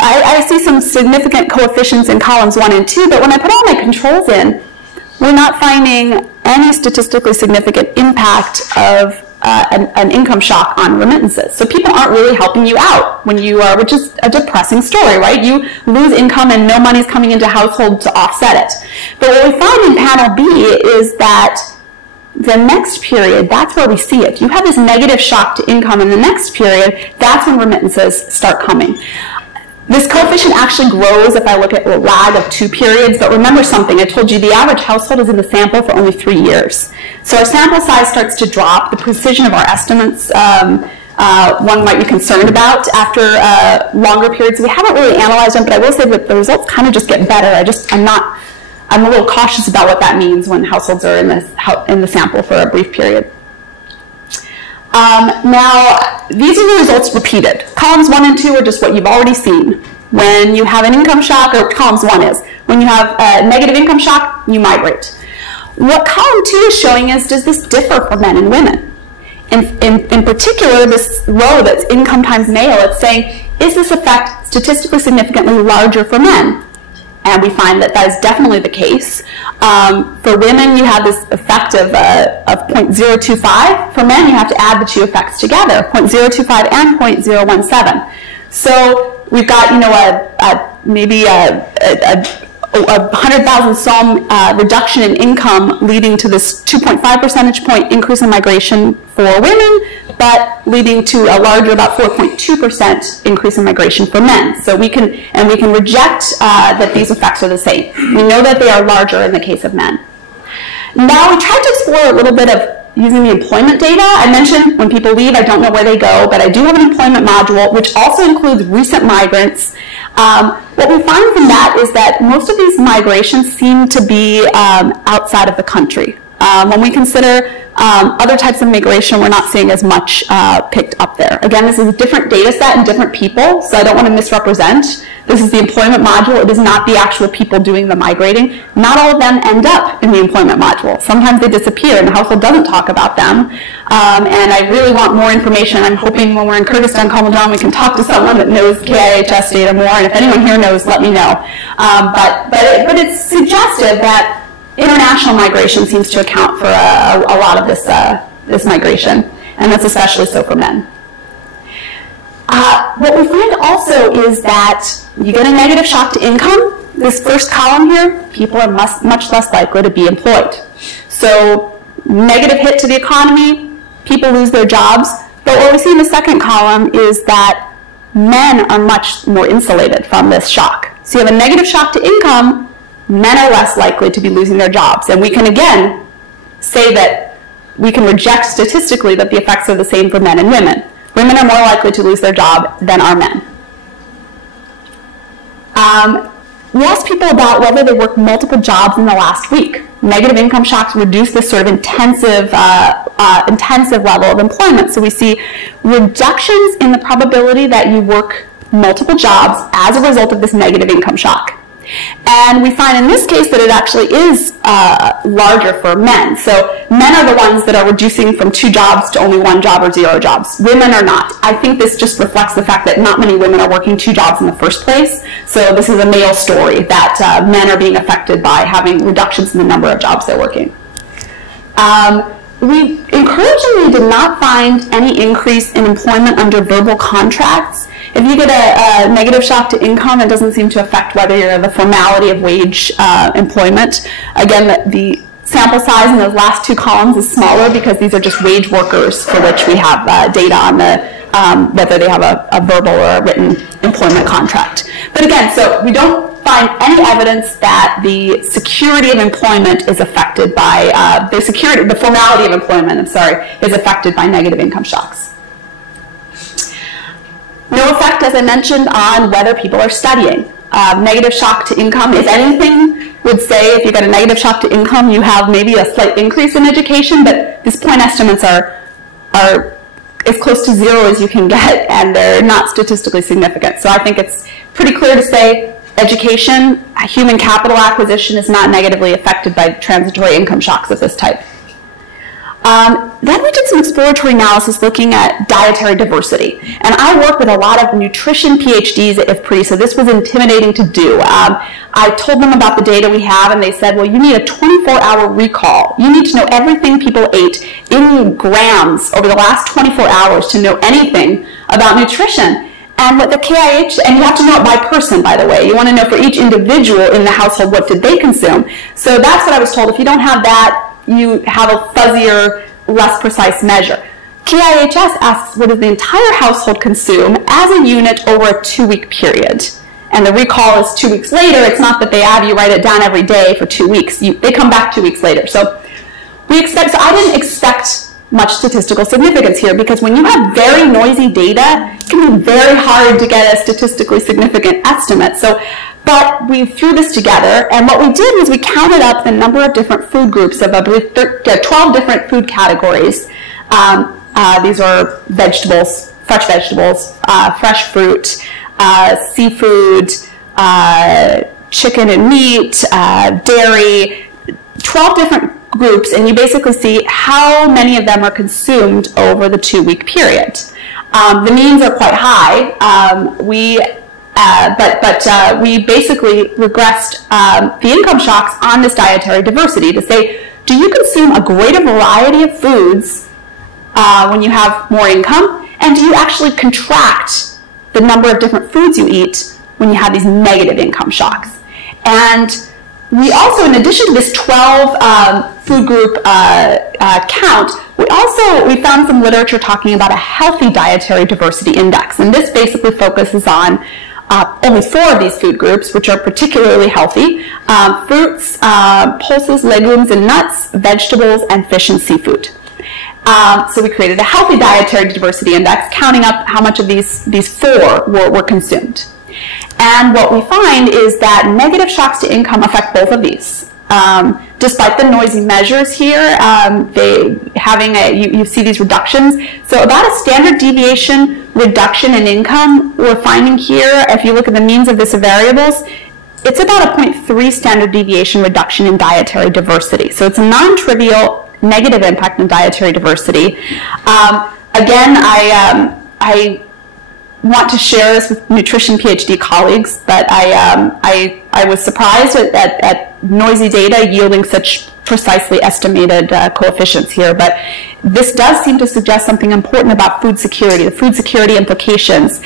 I see some significant coefficients in columns 1 and 2, but when I put all my controls in, we're not finding any statistically significant impact of an income shock on remittances. So people aren't really helping you out when you are, which is a depressing story, right? You lose income and no money's coming into household to offset it. But what we find in panel B is that the next period, that's where we see it. You have this negative shock to income in the next period, that's when remittances start coming. This coefficient actually grows if I look at a lag of 2 periods, but remember something, I told you the average household is in the sample for only 3 years. So our sample size starts to drop, the precision of our estimates one might be concerned about after longer periods. We haven't really analyzed them, but I will say that the results kind of just get better. I'm a little cautious about what that means when households are in the sample for a brief period. Now, these are the results repeated. Columns 1 and 2 are just what you've already seen. When you have an income shock, or columns 1 is, when you have a negative income shock, you migrate. What column 2 is showing is, does this differ for men and women? In particular, this row that's income times male, it's saying, is this effect statistically significantly larger for men? And we find that that is definitely the case. For women, you have this effect of 0.025. For men, you have to add the two effects together, 0.025 and 0.017. So we've got, maybe a 100,000 SOM reduction in income leading to this 2.5 percentage point increase in migration for women, but leading to a larger, about 4.2% increase in migration for men. So we can reject that these effects are the same. We know that they are larger in the case of men. Now we tried to explore a little bit of using the employment data. I mentioned when people leave, I don't know where they go, but I do have an employment module, which also includes recent migrants. What we find from that is that most of these migrations seem to be outside of the country. When we consider other types of migration, we're not seeing as much picked up there. Again, this is a different data set and different people, so I don't want to misrepresent. This is the employment module. It is not the actual people doing the migrating. Not all of them end up in the employment module. Sometimes they disappear and the household doesn't talk about them. And I really want more information. I'm hoping when we're in Kyrgyzstan, Kazakhstan, we can talk to someone that knows KIHS data more, and if anyone here knows, let me know. But it's suggestive that international migration seems to account for a lot of this migration, and that's especially so for men. What we find also is that you get a negative shock to income. This first column here, people are much less likely to be employed. So negative hit to the economy, people lose their jobs. But what we see in the second column is that men are much more insulated from this shock. So you have a negative shock to income, men are less likely to be losing their jobs. And we can again say that we can reject statistically that the effects are the same for men and women. Women are more likely to lose their job than are men. We asked people about whether they worked multiple jobs in the last week. Negative income shocks reduce this sort of intensive level of employment. So we see reductions in the probability that you work multiple jobs as a result of this negative income shock. And we find in this case that it actually is larger for men. So men are the ones that are reducing from 2 jobs to only 1 job or 0 jobs. Women are not. I think this just reflects the fact that not many women are working 2 jobs in the first place. So this is a male story that men are being affected by having reductions in the number of jobs they're working. We encouragingly did not find any increase in employment under verbal contracts. If you get a negative shock to income, it doesn't seem to affect whether you're the formality of wage employment. Again, the sample size in those last 2 columns is smaller because these are just wage workers for which we have data on whether they have a verbal or a written employment contract. But again, so we don't find any evidence that the security of employment is affected by, the formality of employment, is affected by negative income shocks. No effect, as I mentioned, on whether people are studying. Negative shock to income, if anything, would say if you get a negative shock to income, you have maybe a slight increase in education, but these point estimates are as close to 0 as you can get, and they're not statistically significant. So I think it's pretty clear to say education, human capital acquisition is not negatively affected by transitory income shocks of this type. Then we did some exploratory analysis looking at dietary diversity. And I work with a lot of nutrition PhDs at IFPRI, so this was intimidating to do. I told them about the data we have, and they said, well, you need a 24-hour recall. You need to know everything people ate in grams over the last 24 hours to know anything about nutrition. And what the KIH, and you have to know it by person, by the way. You want to know for each individual in the household, what did they consume. So that's what I was told. If you don't have that, you have a fuzzier, less precise measure. KIHS asks, what does the entire household consume as a unit over a 2-week period? And the recall is 2 weeks later. It's not that they have you write it down every day for 2 weeks. They come back 2 weeks later. So I didn't expect much statistical significance here, because when you have very noisy data, it can be very hard to get a statistically significant estimate. But we threw this together, and what we did was we counted up the number of different food groups of, I believe, 12 different food categories. These are vegetables, fresh fruit, seafood, chicken and meat, dairy, 12 different groups, and you basically see how many of them are consumed over the 2-week period. The means are quite high. We basically regressed the income shocks on this dietary diversity to say, do you consume a greater variety of foods when you have more income? And do you actually contract the number of different foods you eat when you have these negative income shocks? And We also, in addition to this 12 food group count, we found some literature talking about a healthy dietary diversity index. And this basically focuses on only 4 of these food groups, which are particularly healthy: fruits, pulses, legumes and nuts, vegetables, and fish and seafood. So we created a healthy dietary diversity index, counting up how much of these 4 were consumed. And what we find is that negative shocks to income affect both of these. Despite the noisy measures here, you see these reductions. So about a standard deviation reduction in income we're finding here. If you look at the means of this variables, it's about a 0.3 standard deviation reduction in dietary diversity. So it's a non-trivial negative impact on dietary diversity. Again, I want to share this with nutrition PhD colleagues, but I was surprised at noisy data yielding such precisely estimated coefficients here, but this does seem to suggest something important about food security, the food security implications.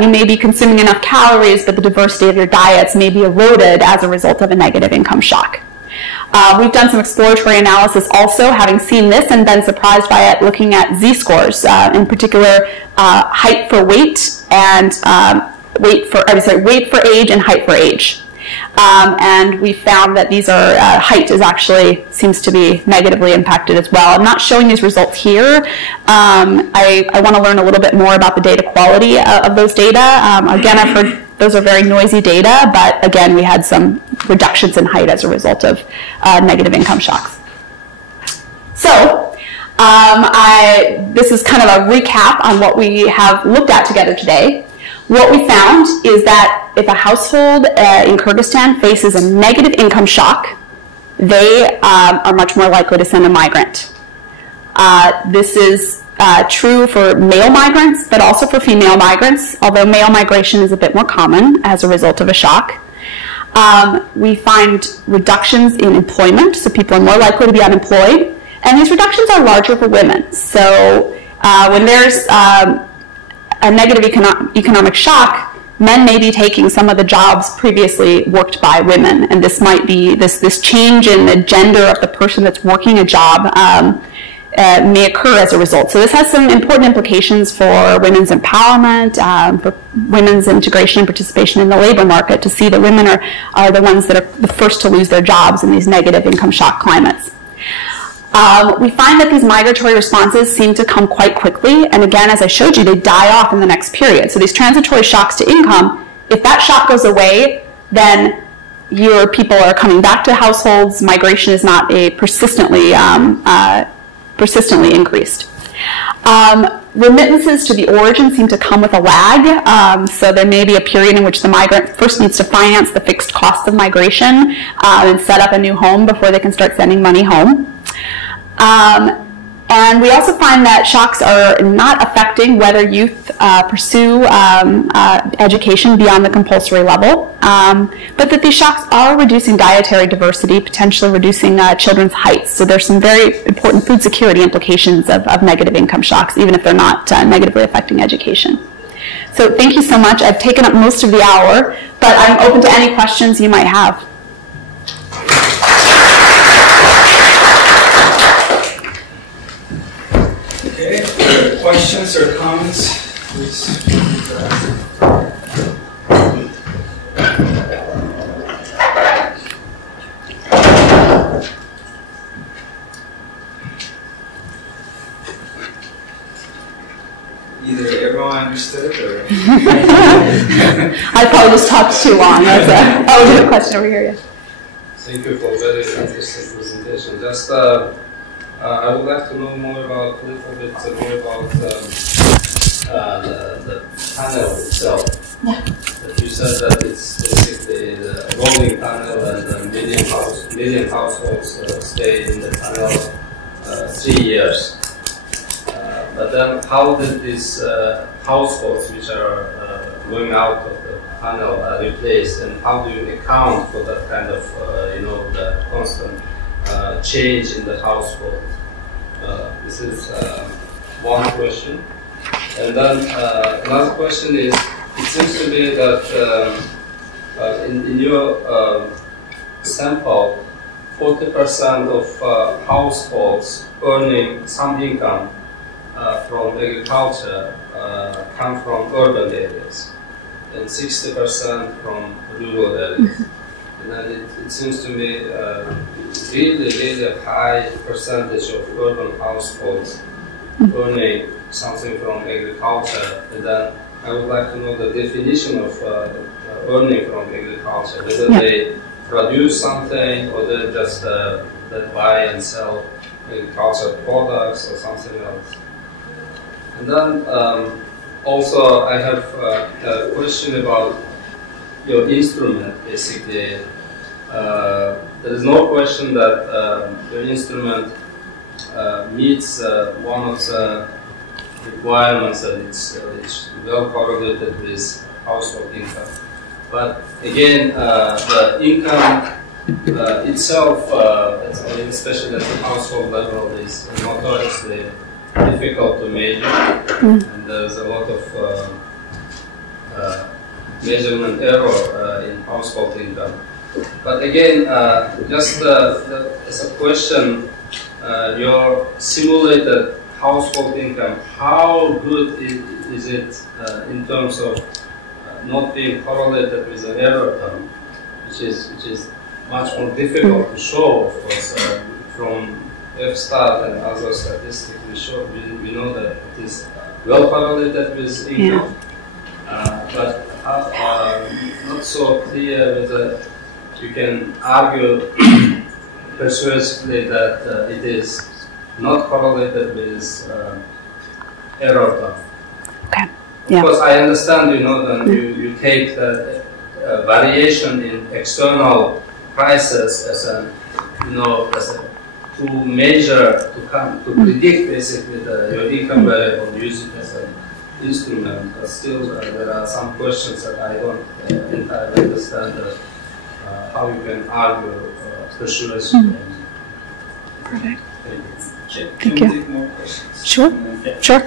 You may be consuming enough calories, but the diversity of your diets may be eroded as a result of a negative income shock. We've done some exploratory analysis also, having seen this and been surprised by it, looking at Z-scores, in particular height for weight and weight for age and height for age. And we found that these are, height seems to be negatively impacted as well. I'm not showing these results here. I want to learn a little bit more about the data quality of those data. Again, I've heard those are very noisy data, but again, we had some reductions in height as a result of negative income shocks. So this is kind of a recap on what we have looked at together today. What we found is that if a household in Kyrgyzstan faces a negative income shock, they are much more likely to send a migrant. This is true for male migrants, but also for female migrants, although male migration is a bit more common as a result of a shock. We find reductions in employment, so people are more likely to be unemployed, and these reductions are larger for women. So when there's a negative economic shock, men may be taking some of the jobs previously worked by women, and this might be this change in the gender of the person that's working a job may occur as a result. So this has some important implications for women's empowerment, for women's integration and participation in the labor market, to see that women are the ones that are the first to lose their jobs in these negative income shock climates. We find that these migratory responses seem to come quite quickly, and again, as I showed you, they die off in the next period. So these transitory shocks to income, if that shock goes away, then your people are coming back to households. Migration is not a persistently increased. Remittances to the origin seem to come with a lag, so there may be a period in which the migrant first needs to finance the fixed cost of migration and set up a new home before they can start sending money home. And we also find that shocks are not affecting whether youth pursue education beyond the compulsory level, but that these shocks are reducing dietary diversity, potentially reducing children's heights. So there's some very important food security implications of negative income shocks, even if they're not negatively affecting education. So thank you so much. I've taken up most of the hour, but I'm open to any questions you might have. Okay, questions or comments, please. Either everyone understood it or... I probably just talked too long. Oh, we have a question over here, yeah. Thank you for very interesting presentation. Just I would like to know more about a little bit more about the panel itself. Yeah. That you said that it's basically the rolling panel and the million households stay in the panel 3 years. But then how did these households which are going out of the panel replaced, and how do you account for that kind of the constant change in the household? This is one question. And then another question is, it seems to me that in your sample, 40% of households earning some income from agriculture come from urban areas, and 60% from rural areas. And then it seems to me really a high percentage of urban households earning something from agriculture. And then I would like to know the definition of earning from agriculture, whether they produce something or they just they buy and sell agricultural products or something else. And then also I have a question about your instrument, basically. There is no question that your instrument meets one of the requirements that it's well correlated with household income. But again, the income itself, especially at the household level, is notoriously difficult to measure, and there's a lot of measurement error in household income. But again, just as a question, your simulated household income, how good is it in terms of not being correlated with an error term, which is much more difficult to show, of course, from F-stat and other statistics. We know that it is well correlated with income, but not so clear whether you can argue persuasively that it is not correlated with error term. Okay. Yeah. Because I understand, then you take the variation in external prices as a, to measure, to predict basically your income variable, use it as an instrument. But still, there are some questions that I don't entirely understand how you can argue persuasively. Perfect. Can Thank we you. take more questions? Sure. Sure.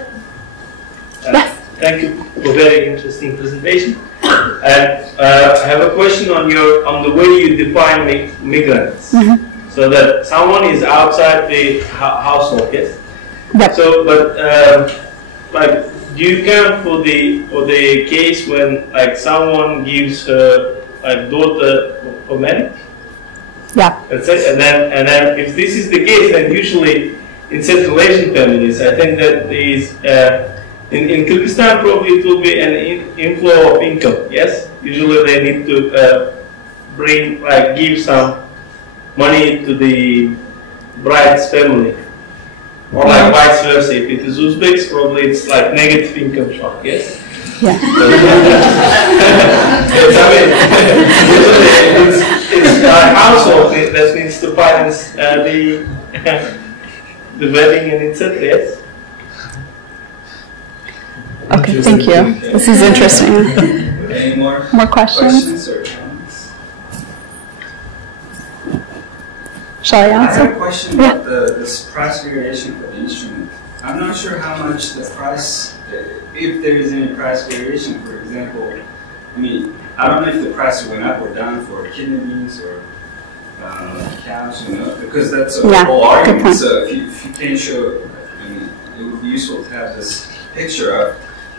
Yes. Thank you for a very interesting presentation. And I have a question on the way you define migrants. So that someone is outside the household, yes? Yep. So, but like, do you count for the case when like someone gives her like daughter for marriage? Yeah. That's it. And then if this is the case, then usually in Central Asian families, I think that these in Kyrgyzstan probably it will be an inflow of income. Yes, usually they need to give some money to the bride's family, or like vice versa. If it is Uzbeks, probably it's like negative income shock. Yes. Yeah. It's a household that needs to finance the wedding and etc. Yes. Okay, thank you. This is interesting. Any more questions? or comments? Shall I I answer? have a question about this price variation for the instrument. I'm not sure how much the price, if there is any price variation. For example, I mean, I don't know if the price went up or down for kidney beans or cows, because that's a whole argument. So if you can show, I mean, it would be useful to have this picture of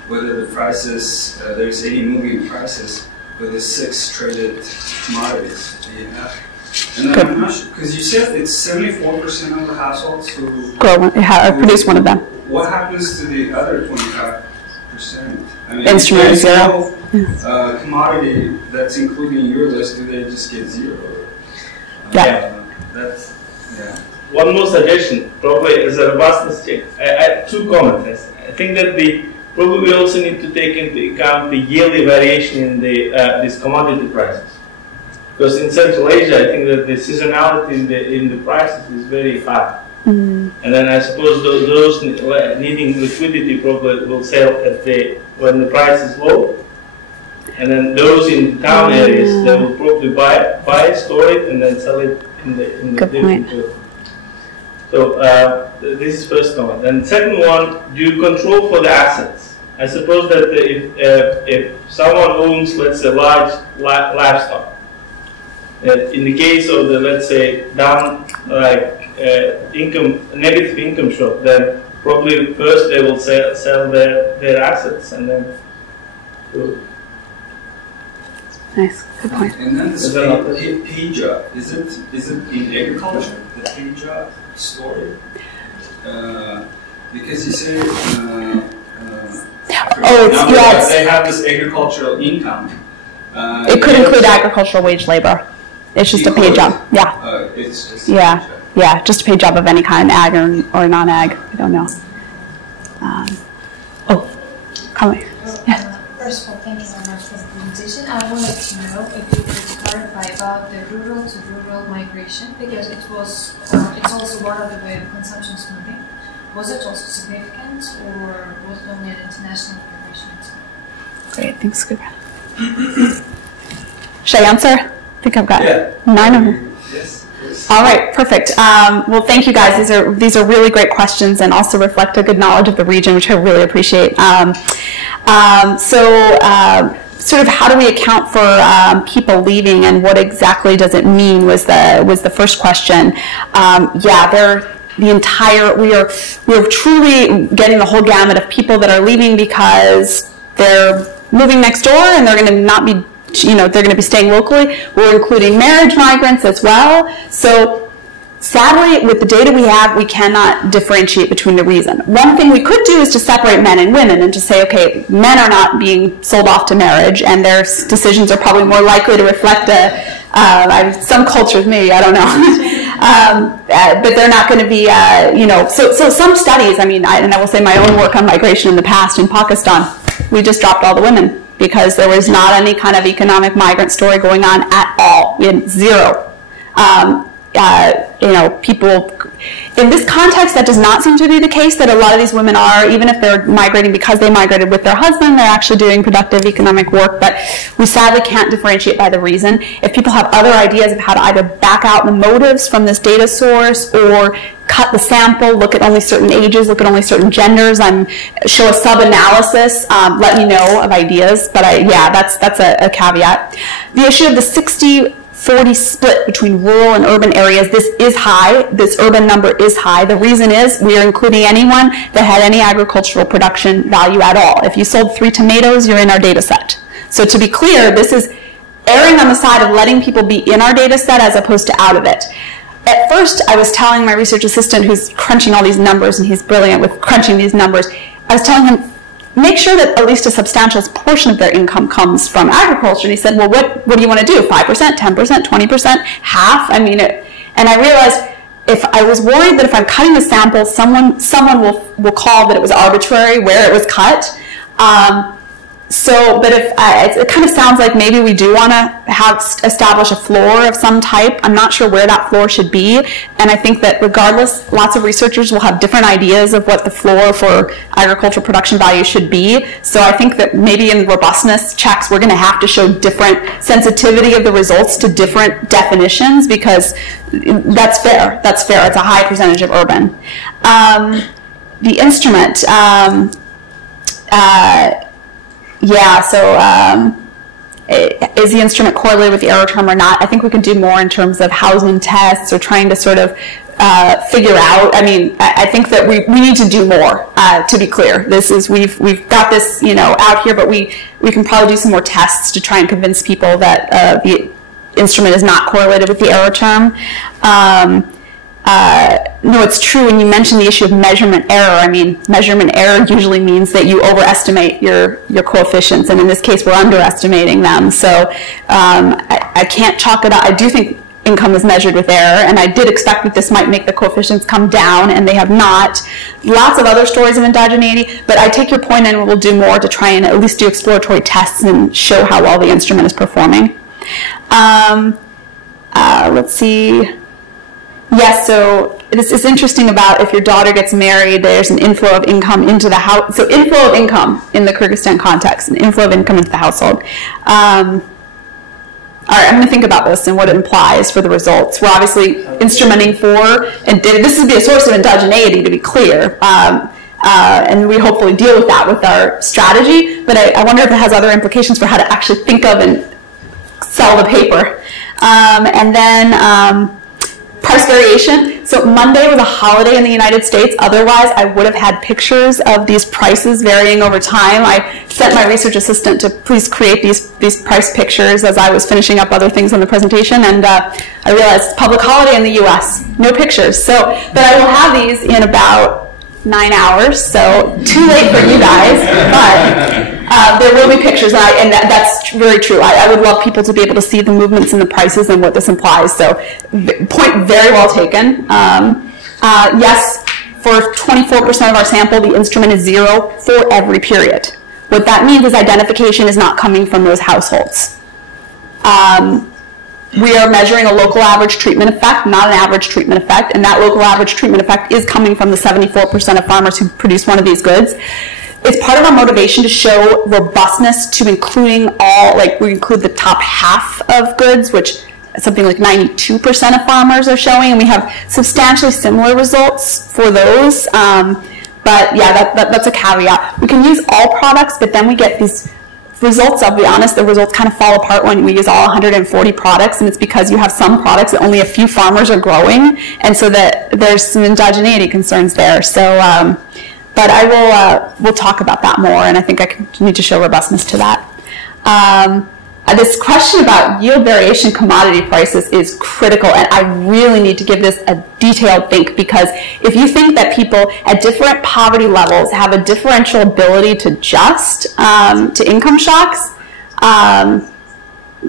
whether the prices, there's any moving prices for the 6 traded commodities. Do you have? And then I'm not sure, because you said it's 74% of the households who produce one of them. What happens to the other 25%? I mean, Instrument if zero. No, commodity that's including your list, do they just get zero? Yeah. That's, yeah. One more suggestion, probably as a robustness check. I 2 comments. I think that probably we also need to take into account the yearly variation in these commodity prices. Because in Central Asia, I think that the seasonality in the prices is very high. And then I suppose those needing liquidity probably will sell when the price is low. And then those in town areas, they will probably buy, store it, and then sell it in the Good point. So this is first comment. And second one, do you control for the assets? I suppose that if someone owns, let's say, large livestock, In the case of the, let's say, negative income shock, then probably first they will sell their assets and then. Nice, good point. And then this pay job, is it in agriculture, the pay job story? Because you say they have this agricultural income. It could include agricultural wage labor. It's just a paid job. Yeah. It's just yeah, just a paid job of any kind, ag or non-ag. I don't know. Coming. Yeah. First of all, thank you very much for the presentation. I wanted to know if you could clarify about the rural to rural migration, because it's also one of the way of consumption smoothing. Was it also significant, or was it only an international migration? Great, thanks, Scuba. Should I answer? I think I've got 9 of them. Yes. All right, perfect. Well, thank you guys. These are really great questions and also reflect a good knowledge of the region, which I really appreciate. Sort of how do we account for people leaving and what exactly does it mean was the first question. We are truly getting the whole gamut of people that are leaving because they're moving next door and they're going to not be, they're going to be staying locally. We're including marriage migrants as well. So sadly, with the data we have, we cannot differentiate between the reason. One thing we could do is to separate men and women and to say, okay, men are not being sold off to marriage and their decisions are probably more likely to reflect some cultures maybe, I don't know. But they're not going to be, so some studies, and I will say my own work on migration in the past in Pakistan, we just dropped all the women because there was not any kind of economic migrant story going on at all. We had zero. People in this context, that does not seem to be the case, that a lot of these women are, even if they're migrating because they migrated with their husband, they're actually doing productive economic work, but we sadly can't differentiate by the reason. If people have other ideas of how to either back out the motives from this data source or cut the sample, look at only certain ages, look at only certain genders, show a sub-analysis, let me know of ideas, but that's a caveat. The issue of the 60-40 split between rural and urban areas, this is high. This urban number is high. The reason is we are including anyone that had any agricultural production value at all. If you sold 3 tomatoes, you're in our data set. So to be clear, this is erring on the side of letting people be in our data set as opposed to out of it. At first, I was telling my research assistant who's crunching all these numbers, and he's brilliant with crunching these numbers, I was telling him, make sure that at least a substantial portion of their income comes from agriculture. And he said, well, what do you want to do? 5%, 10%, 20%, half? And I realized if I was worried that if I'm cutting the sample, someone will call that it was arbitrary where it was cut. But if it kind of sounds like maybe we do want to establish a floor of some type. I'm not sure where that floor should be, and I think that regardless, lots of researchers will have different ideas of what the floor for agricultural production value should be. So I think that maybe in robustness checks, we're going to have to show different sensitivity of the results to different definitions because that's fair. That's fair. It's a high percentage of urban. The instrument. Is the instrument correlated with the error term or not? I think we can do more in terms of Hausman tests or trying to sort of figure out. I think that we need to do more. To be clear, we've got this out here, but we can probably do some more tests to try and convince people that the instrument is not correlated with the error term. No, it's true when you mention the issue of measurement error. Measurement error usually means that you overestimate your coefficients, and in this case, we're underestimating them. So I can't chalk it up. I do think income is measured with error, and I did expect that this might make the coefficients come down, and they have not. Lots of other stories of endogeneity, but I take your point, and we'll do more to try and at least do exploratory tests and show how well the instrument is performing. Let's see. Yes, so this is interesting about if your daughter gets married, there's an inflow of income into the house. So inflow of income in the Kyrgyzstan context, an inflow of income into the household. All right, I'm going to think about this and what it implies for the results. We're obviously instrumenting for, and this would be a source of endogeneity, to be clear. And we hopefully deal with that with our strategy. But I wonder if it has other implications for how to actually think of and sell the paper. And then price variation. So Monday was a holiday in the United States. Otherwise, I would have had pictures of these prices varying over time. I sent my research assistant to please create these price pictures as I was finishing up other things on the presentation, and I realized public holiday in the U.S., no pictures. So, but I will have these in about 9 hours, so too late for you guys, but there will be pictures, and that's very true. I would love people to be able to see the movements and the prices and what this implies, so point very well taken. Yes, for 24% of our sample, the instrument is 0 for every period. What that means is identification is not coming from those households. We are measuring a local average treatment effect, not an average treatment effect, and that local average treatment effect is coming from the 74% of farmers who produce one of these goods. It's part of our motivation to show robustness to including all, like we include the top half of goods, which something like 92% of farmers are showing, and we have substantially similar results for those. But yeah, that's a caveat. We can use all products, but then we get these results, I'll be honest, the results kind of fall apart when we use all 140 products, and it's because you have some products that only a few farmers are growing, and so that there's some indigeneity concerns there. So, but I will, we'll talk about that more, and I think I need to show robustness to that. This question about yield variation commodity prices is critical, and I really need to give this a detailed think, because if you think that people at different poverty levels have a differential ability to adjust to income shocks,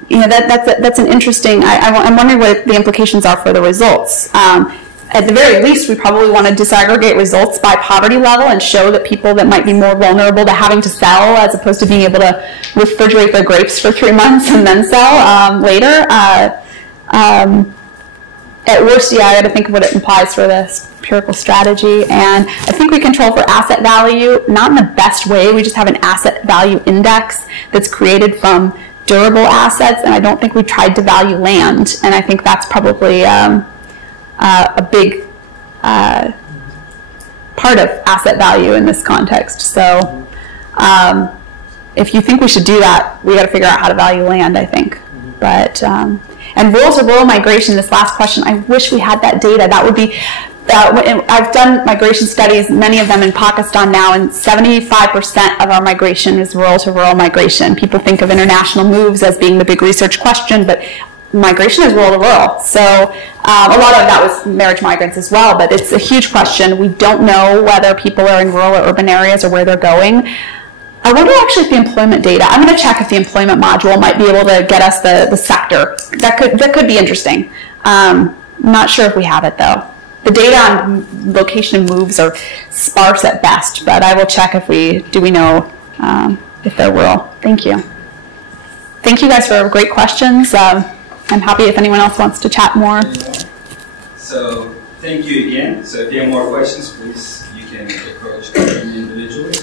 you know, that's an interesting, I'm wondering what the implications are for the results. At the very least, we probably want to disaggregate results by poverty level and show that people that might be more vulnerable to having to sell, as opposed to being able to refrigerate their grapes for 3 months and then sell later. At worst, yeah, I got to think of what it implies for this empirical strategy. And I think we control for asset value, not in the best way. We just have an asset value index that's created from durable assets, and I don't think we tried to value land. And I think that's probably a big part of asset value in this context. So if you think we should do that, we got to figure out how to value land, I think. But and rural to rural migration, this last question, I wish we had that data. That would be, I've done migration studies, many of them in Pakistan now, and 75% of our migration is rural to rural migration. People think of international moves as being the big research question, but migration is rural to rural. So a lot of that was marriage migrants as well, but it's a huge question. We don't know whether people are in rural or urban areas or where they're going. I wonder actually if the employment data, I'm going to check if the employment module might be able to get us the sector. That could be interesting. Not sure if we have it though. The data on location and moves are sparse at best, but I will check if we know if they're rural. Thank you. Thank you guys for great questions. I'm happy if anyone else wants to chat more. So thank you again. So if you have more questions, please, you can approach Katrina individually.